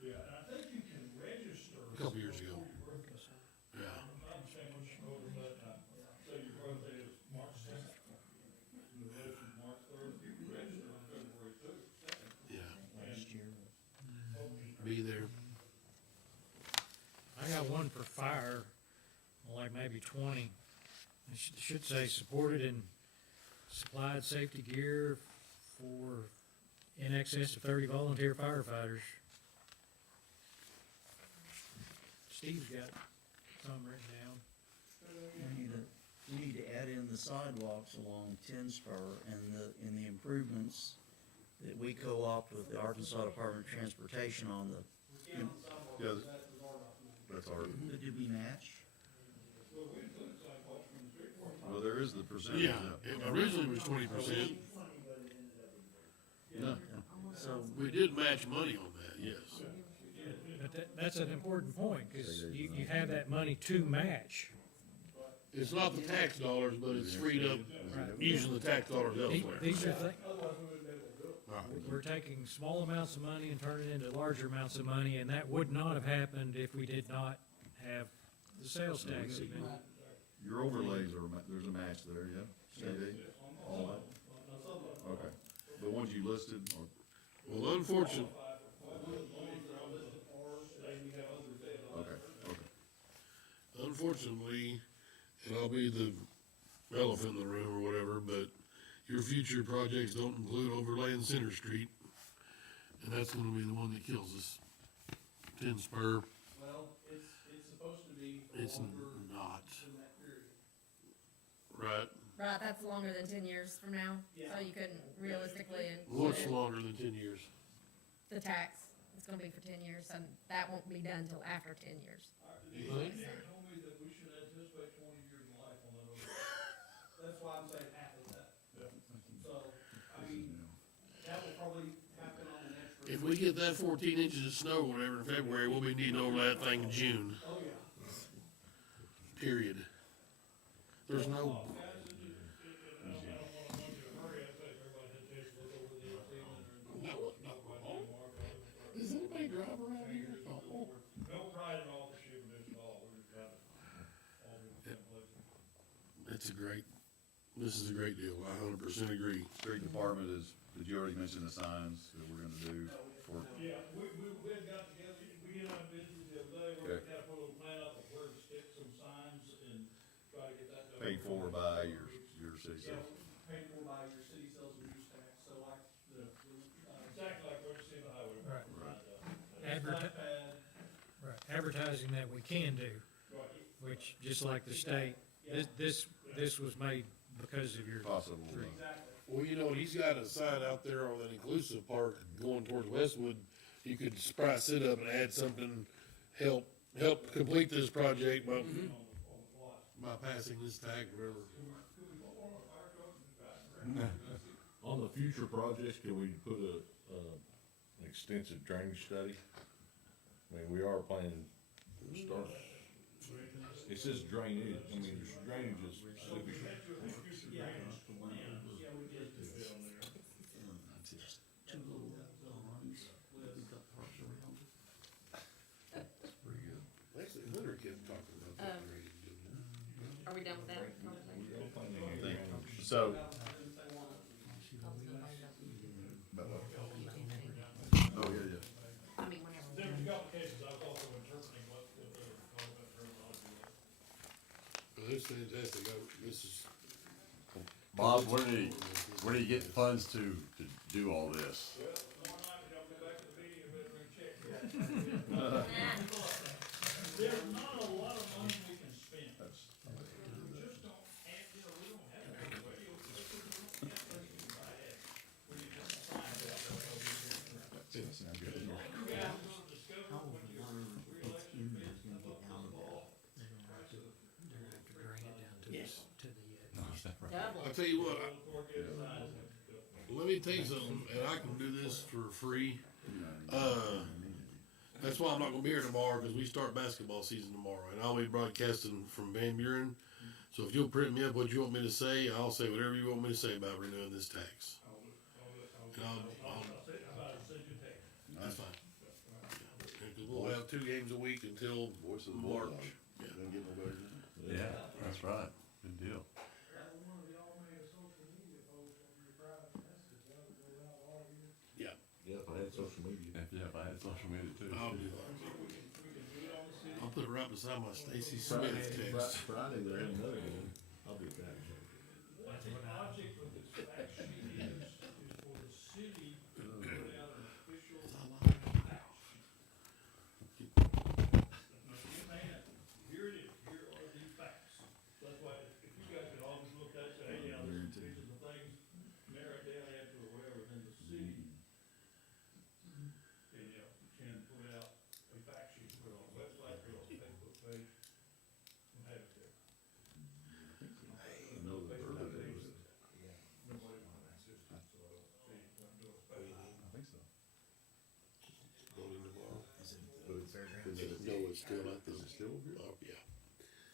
Yeah, and I think you can register. a couple years ago. before your birthday. Yeah, I'm saying when you voted that time, say your birthday is March 2nd, and the election's March 3rd, you can register on February 2nd. yeah, Last year. be there. I got one for fire, like maybe 20. It should say supported and supplied safety gear for in excess of 30 volunteer firefighters. Steve's got some written down. We need to add in the sidewalks along Ten Spur and the improvements that we co-opt with the Arkansas Department of Transportation on the, Yeah, that's our, did we match? well, there is the percentage. Yeah, it originally was 20%. Yeah. So, We did match money on that, yes. But that's an important point, because you have that money to match. It's not the tax dollars, but it's freed up using the tax dollars elsewhere. These are we're taking small amounts of money and turning it into larger amounts of money, and that would not have happened if we did not have the sales tax even. Your overlays are, there's a match there, yeah? CD? All that? Okay. The ones you listed, or, Well, unfortunately, okay. unfortunately, and I'll be the elephant in the room or whatever, but your future projects don't include overlaying Center Street, and that's gonna be the one that kills us. Ten Spur, Well, it's supposed to be it's not, in that period. right? Right, that's longer than 10 years from now, so you couldn't realistically What's include longer than 10 years? the tax. It's gonna be for 10 years, and that won't be done till after 10 years. You think? They told me that we should anticipate 20 years of life on that overlay. That's why I'm saying half of that. So, I mean, that will probably happen on the next. If we get that 14 inches of snow or whatever in February, we'll be needing to overlay that thing in June, Oh, yeah. period. There's no, does anybody drive around here? No pride in all the shipping this at all, we're just trying to This is a great deal. I 100% agree. Street department is, did you already mention the signs that we're gonna do for, Yeah, we had got together, we get on business the other day, where we Okay. gotta put a little plan up of where to stick some signs and try to get that done. paid for by your city Yeah, sales? paid for by your city sales and use tax, so like Exactly like what you see in the highway. Right. Advertise. Right, advertising that we can do, which, just like the state, this was made because of your. Possible. Well, you know, he's got a sign out there on that inclusive part going towards Westwood. You could price it up and add something, help complete this project by passing this tag, whatever. On the future projects, can we put an extensive drainage study? I mean, we are planning to start. It says drainage, I mean, there's drainage is specific. Two little ponds, we've got parks around it. Pretty good. Actually, Hunter kept talking about that. Are we done with that conversation? So, oh, yeah. I mean, whenever. There was a couple cases, I was also interpreting what they were calling that terminology. Well, it's fantastic. This is. Bob, where do you get the funds to do all this? Well, tomorrow night, when y'all go back to the meeting, I better bring a check. There's not a lot of money we can spend. We just don't have, we don't have any way. We don't have money to buy it. We need to find out. You guys will discover when your re-election bids come up this fall. They're gonna have to drain it down to Yes. Double. I'll tell you what, Corrugated signs. let me tell you something, and I can do this for free. That's why I'm not gonna be here tomorrow, because we start basketball season tomorrow, and I'll be broadcasting from Van Buren. So if you'll print me up what you want me to say, I'll say whatever you want me to say about renewing this tax. And that's fine. Because we'll have 2 games a week until Voice of the March. Bulldog. Yeah. Doesn't get no better than that. Yeah, that's right. Good deal. Yeah, Yeah, if I had social media. Yeah, if I had social media too. I'll do that. I'll put it right beside my Stacy Smith text. Friday, they're in another game. I'll be back. The object of this fact sheet is for the city to put out an official fact sheet. Here it is, here are the facts. That's why if you guys could all just look at it, say, hey, yeah, there's some pieces of things, narrow it down after or whatever, then the city can put out a fact sheet, put it on a website, put it on a Facebook page, and have it there. Voting tomorrow. Fairgrounds. No, it's still not this. Oh, yeah.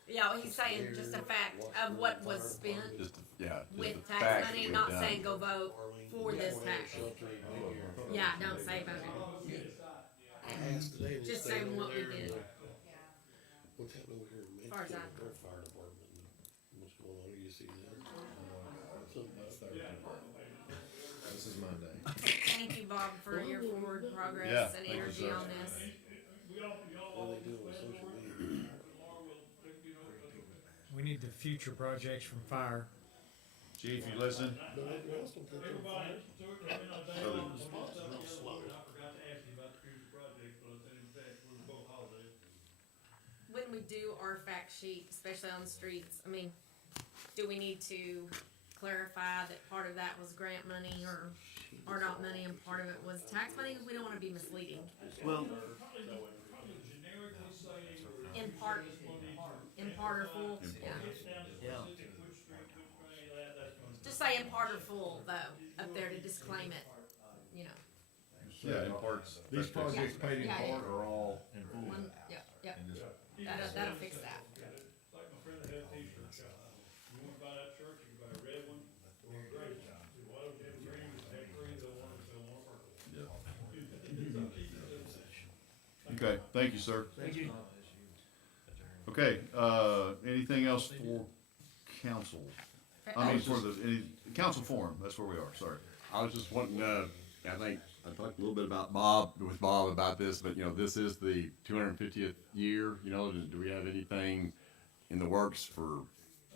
Yeah, he's saying just a fact of what was spent Just, yeah. just with the tax facts money, we've not done. saying go vote for this tax. Yeah, don't say vote. I asked today, and Just they saying over what we there, did. what's happening over here in Far as Mexico, I with their fire department, and what's going on, you see that? Something about fire department. This is Monday. Thank you, Bob, for your forward Yeah, progress and thank you, energy sir. on this. What are they doing with social media? We need the future projects from fire. Chief, you listen? But everybody else don't think they're fire. I forgot to ask you about the future projects, but I said in fact, we're both holidays. When we do our fact sheet, especially on the streets, I mean, do we need to clarify that part of that was grant money or not money and part of it was tax money? We don't wanna be misleading. Well, Probably generically saying. In part, or full, yeah. Yeah. Just say in part or full though, up there to disclaim it, you know. Yeah, in parts. These projects paid in Yeah, yeah. part are all in full. One, yeah, yeah, And just- that'll fix that. It's like my friend that had a t-shirt shop. You wanna buy that shirt, you can buy a red one or a gray one. Why don't you have green? Have green, they'll want a purple. Okay, thank you, sir. thank you. Okay, anything else for council. I mean, for the council forum, that's where we are, sorry. I was just wanting to, I think, I talked a little bit about Bob, with Bob about this, but, you know, this is the 250th year, you know, do we have anything in the works for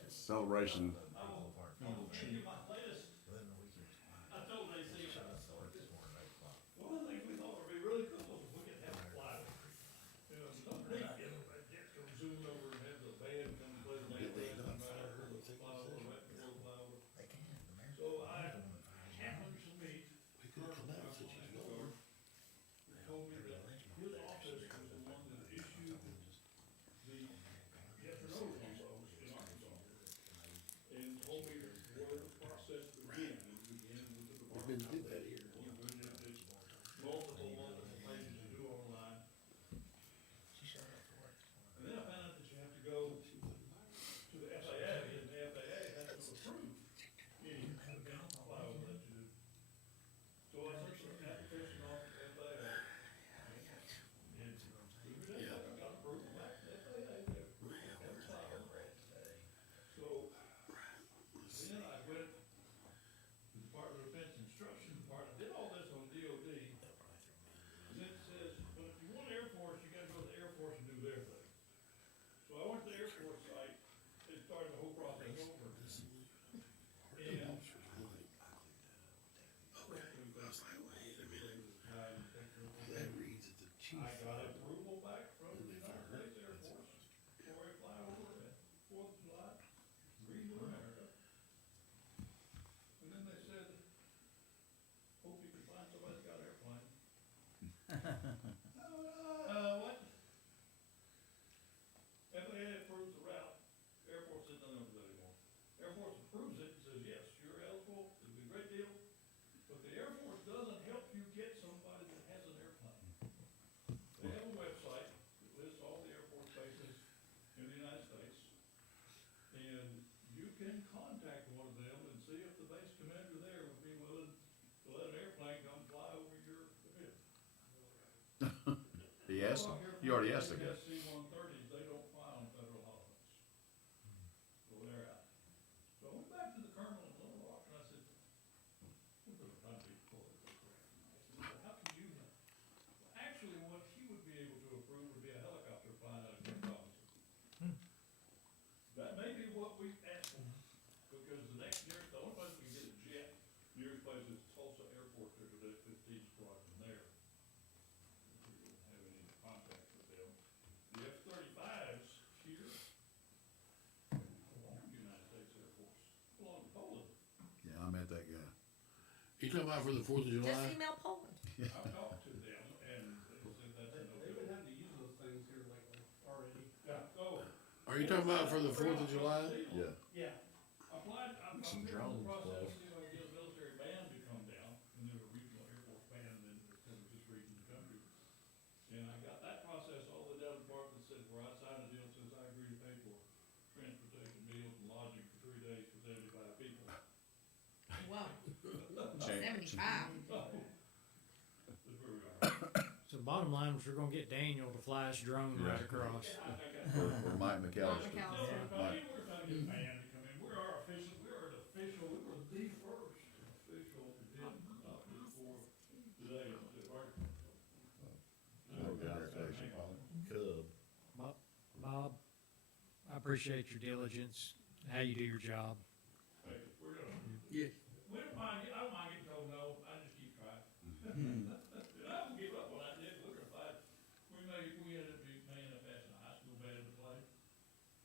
celebration? I told AC, one of the things we thought would be really cool is if we could have a fly. You know, underneath, you know, that jet come zooming over and have the band come play the band and fly over, right before the flyover. So I happened to meet Colonel Russell Ashford, who told me that his office was the one that issued the yes or no on those in Arkansas. And told me where the process began, and it began with the Department of Health. Multiple places to do online. And then I found out that you have to go to the FAA, and the FAA has to approve any event flyover that you do. So I sent an application off to the FAA. And I got approval back from the FAA to have a flyover. So then I went to the Department of Defense Instruction Department, did all this on DOD. And it says, but if you want Air Force, you gotta go to the Air Force and do their thing. So I went to the Air Force site, and started the whole process over. And I got approval back from the United States Air Force for a flyover at 4th of July, Greenwood, America. And then they said, hope you can find somebody that's got an airplane. What? FAA approves the route, Air Force says nothing of it anymore. Air Force approves it and says, yes, you're eligible, it'd be a great deal, but the Air Force doesn't help you get somebody that has an airplane. They have a website that lists all the Air Force bases in the United States, and you can contact one of them and see if the base commander there would be willing to let an airplane come fly over your event. He asked him, you already asked the guy. C-130s, they don't fly on federal holidays. So they're out. So I went back to the colonel in Little Rock and I said, we're gonna run big political crap. I said, how can you help? Well, actually, what he would be able to approve would be a helicopter flying out of Camp Robinson. That may be what we asked for, because the next nearest, the only place we can get a jet, nearest place is Tulsa Airport, there's a F-15 squadron there. We didn't have any contact with them. The F-35s here belong to the United States Air Force, belong to Poland. Yeah, I met that guy. You talking about for the 4th of Just July? email Poland. I've talked to them and they said that's a no. They've been having to use those things here lately already. Yeah, so. Are you talking about for the 4th of July? Yeah. Yeah. Applied, I'm Some going through the drones, process, plus. see if I can get a military band to come down, and then a regional Air Force band, and then it's kind of this region of the country. And I got that process all the way down to the department that said, where I signed a deal that says I agree to pay for transportation, meals, and lodging for 3 days for 75 people. Whoa, Change. 75. That's where we are. So the bottom line was we're gonna get Daniel to fly his drone right across. Or Mike McAllister. No, Mike. we're trying to get a band to come in, we are official, we are the first official event, before today, Organization. Cub. Bob, I appreciate your diligence, how you do your job. Hey, we're gonna, Yeah. we don't mind, I don't mind getting told no, I just keep trying. And I won't give up on that, we're gonna fight, we ended up paying a passing high school band to play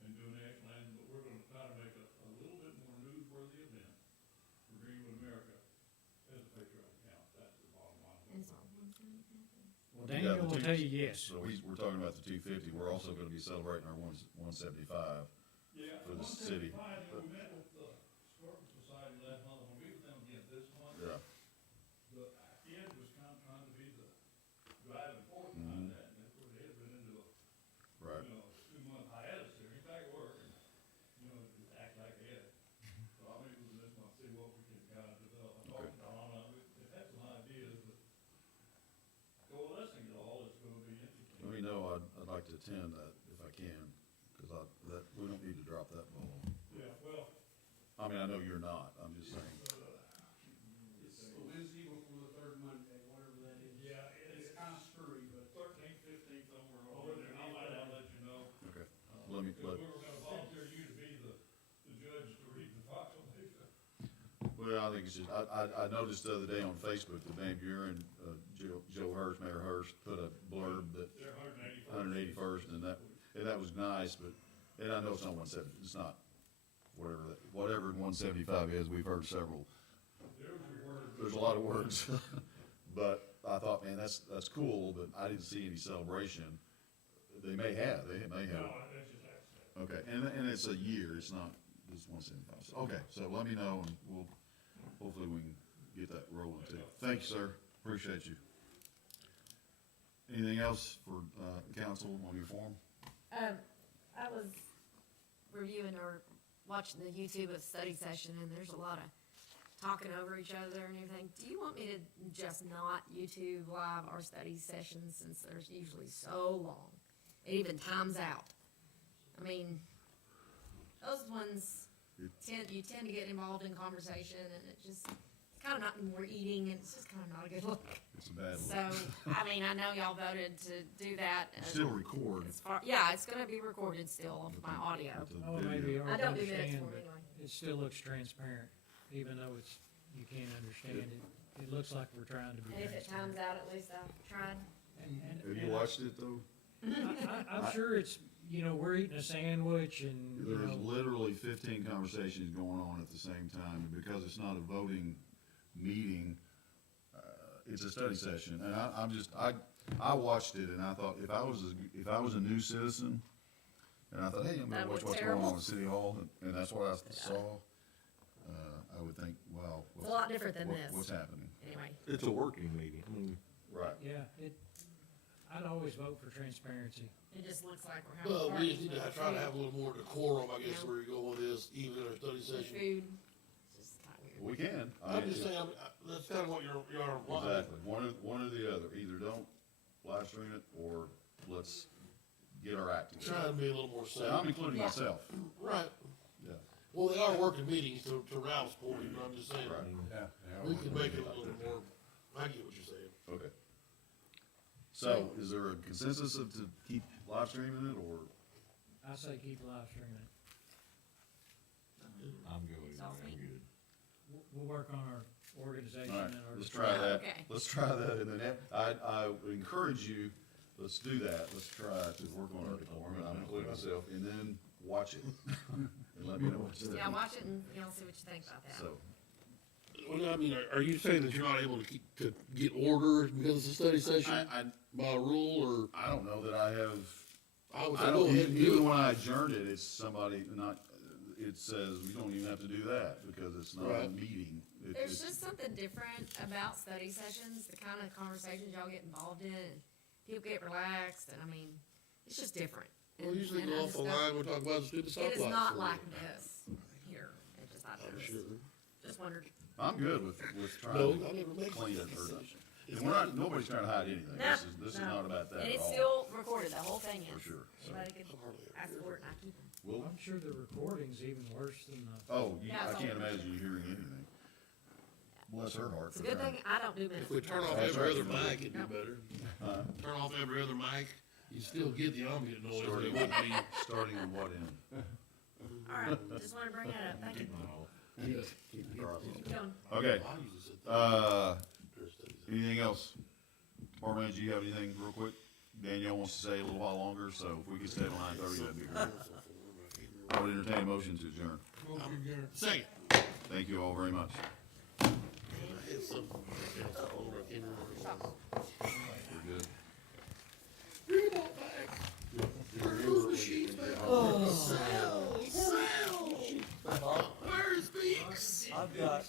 and do an national anthem, but we're gonna try to make a little bit more newsworthy event for Greenwood, America, as a patriotic town, that's the bottom line. Well, Daniel will tell you yes. So we're talking about the 250, we're also gonna be celebrating our 175. Yeah, For the 175, city. you know, we met with the Historical Society last month, we'll meet with them again this month. Yeah. The Ed was kind of trying to be the driving force behind that, and of course, Ed had been into a, Right. you know, 2-month hiatus there, he's back at work, and, you know, just act like Ed. So I'll meet with him this month, see what we can kind of develop. I talked to Don, we've had some ideas, but coalescing it all is gonna be interesting. Let me know, I'd like to attend that if I can, cause we don't need to drop that ball. Yeah, well, I mean, I know you're not, I'm just saying. It's the Wednesday before the third Monday, whatever that is. Yeah, it's kind of screwy, but 13th, 15th, somewhere over there, I'll let you know. Okay. Let me, Because we were gonna volunteer you to be the judge to read the proclamation. well, I think it's just, I noticed the other day on Facebook that Van Buren, Joe Hurst, Mayor Hurst, put a blurb that They're 181st. 181st, and that was nice, but, and I know it's not 170, it's not, whatever 175 is, we've heard several. There's a lot of words, but I thought, man, that's cool, but I didn't see any celebration. They may have. No, that's just accident. Okay, and it's a year, it's not just 175. So, okay, so let me know, and hopefully we can get that rolling too. Thank you, sir, appreciate you. Anything else for, council on your form? I was reviewing or watching the YouTube of study session, and there's a lot of talking over each other and everything. Do you want me to just not YouTube live our study sessions, since there's usually so long? It even times out. I mean, those ones you tend to get involved in conversation, and it just, it's kind of not, we're eating, and it's just kind of not a good look. It's a bad So, one. I mean, I know y'all voted to do that. Still record. Yeah, it's gonna be recorded still, my audio. Oh, maybe I hard to don't do minutes understand, for but me anyway. it still looks transparent, even though you can't understand it. It looks like we're trying to be And if it transparent. times out, at least I've tried. Have you watched it though? I'm sure it's, we're eating a sandwich and, There's literally 15 conversations going on at the same time, and because it's not a voting meeting, it's a study session, and I watched it, and I thought, if I was a new citizen, and I thought, hey, I'm gonna That watch was what's going on terrible. at City Hall, and that's what I saw, I would think, wow. It's a lot different than this. What's happening? Anyway, It's a working meeting. I mean, Right. yeah, I'd always vote for transparency. it just looks like we're having Well, we parties just need with to the try to food. have a little more decorum, I guess, Yeah. where you go with this, even in our study The session. food, it's just kinda weird. We can. I'm just saying, that's kind of what you're Exactly, one or the other, either don't live stream it, or let's get our act Try together. and be a little more safe. And I'm including Yeah. myself, Right. yeah. Well, they are working meetings to Ralph's point, but I'm just saying, Right. we can make it a little more, I get what you're saying. Okay. So, is there a consensus to keep live streaming it, or? I say keep live streaming. I'm good with it. Sounds I'm neat. good. We'll work on our organization All right, and our. let's try that. Okay. Let's try that, and then I would encourage you, let's do that. Let's try to work on our decorum, and I'm including myself, and then watch it. And let me know what you think. Yeah, watch it and, see what you think about that. So, Well, I mean, are you saying that you're not able to get order because it's a study session by rule, or? I don't know that I have, I would I say go don't, ahead and do even it. when I adjourned it, it's somebody it says we don't even have to do that, because it's not a Right. meeting. There's just something different about study sessions, the kind of conversations y'all get involved in, and people get relaxed, and I mean, it's just different. We'll usually And I go off just the don't- line, we'll talk about the stupid stoplights. It is not for like you. this here, it just, I I'm noticed. sure. Just wondered. I'm good with trying No, to I never make clean it, study or, session. and we're not, nobody's trying to hide anything. No, This is no. not about that And at it's all. still recorded, the whole thing is. For sure. So, Anybody could I hardly ever ask hear for it and I keep them. we'll, I'm sure the recording's even worse than the. oh, Yeah, I it's can't all- imagine you hearing anything. Bless her heart. It's a for good trying. thing I don't do minutes. If we turn off That's every right. other mic, it'd be better. Turn off every other mic, you still get the ambient noise, but it wouldn't be. Starting on what end? Alright, just wanted to bring that up, thank you. Yeah. Keep going. Okay, I usually sit there. There's studies. anything else? Department heads, do you have anything real quick? Danielle wants to stay a little while longer, so if we could stay till 9:30, that'd be great. I would entertain a motion to adjourn. Second. Thank you all very much. I had some. I can't remember. We're good. Bring them all back. Where's those machines back? Oh. Sal. Where's Beaks? I've got,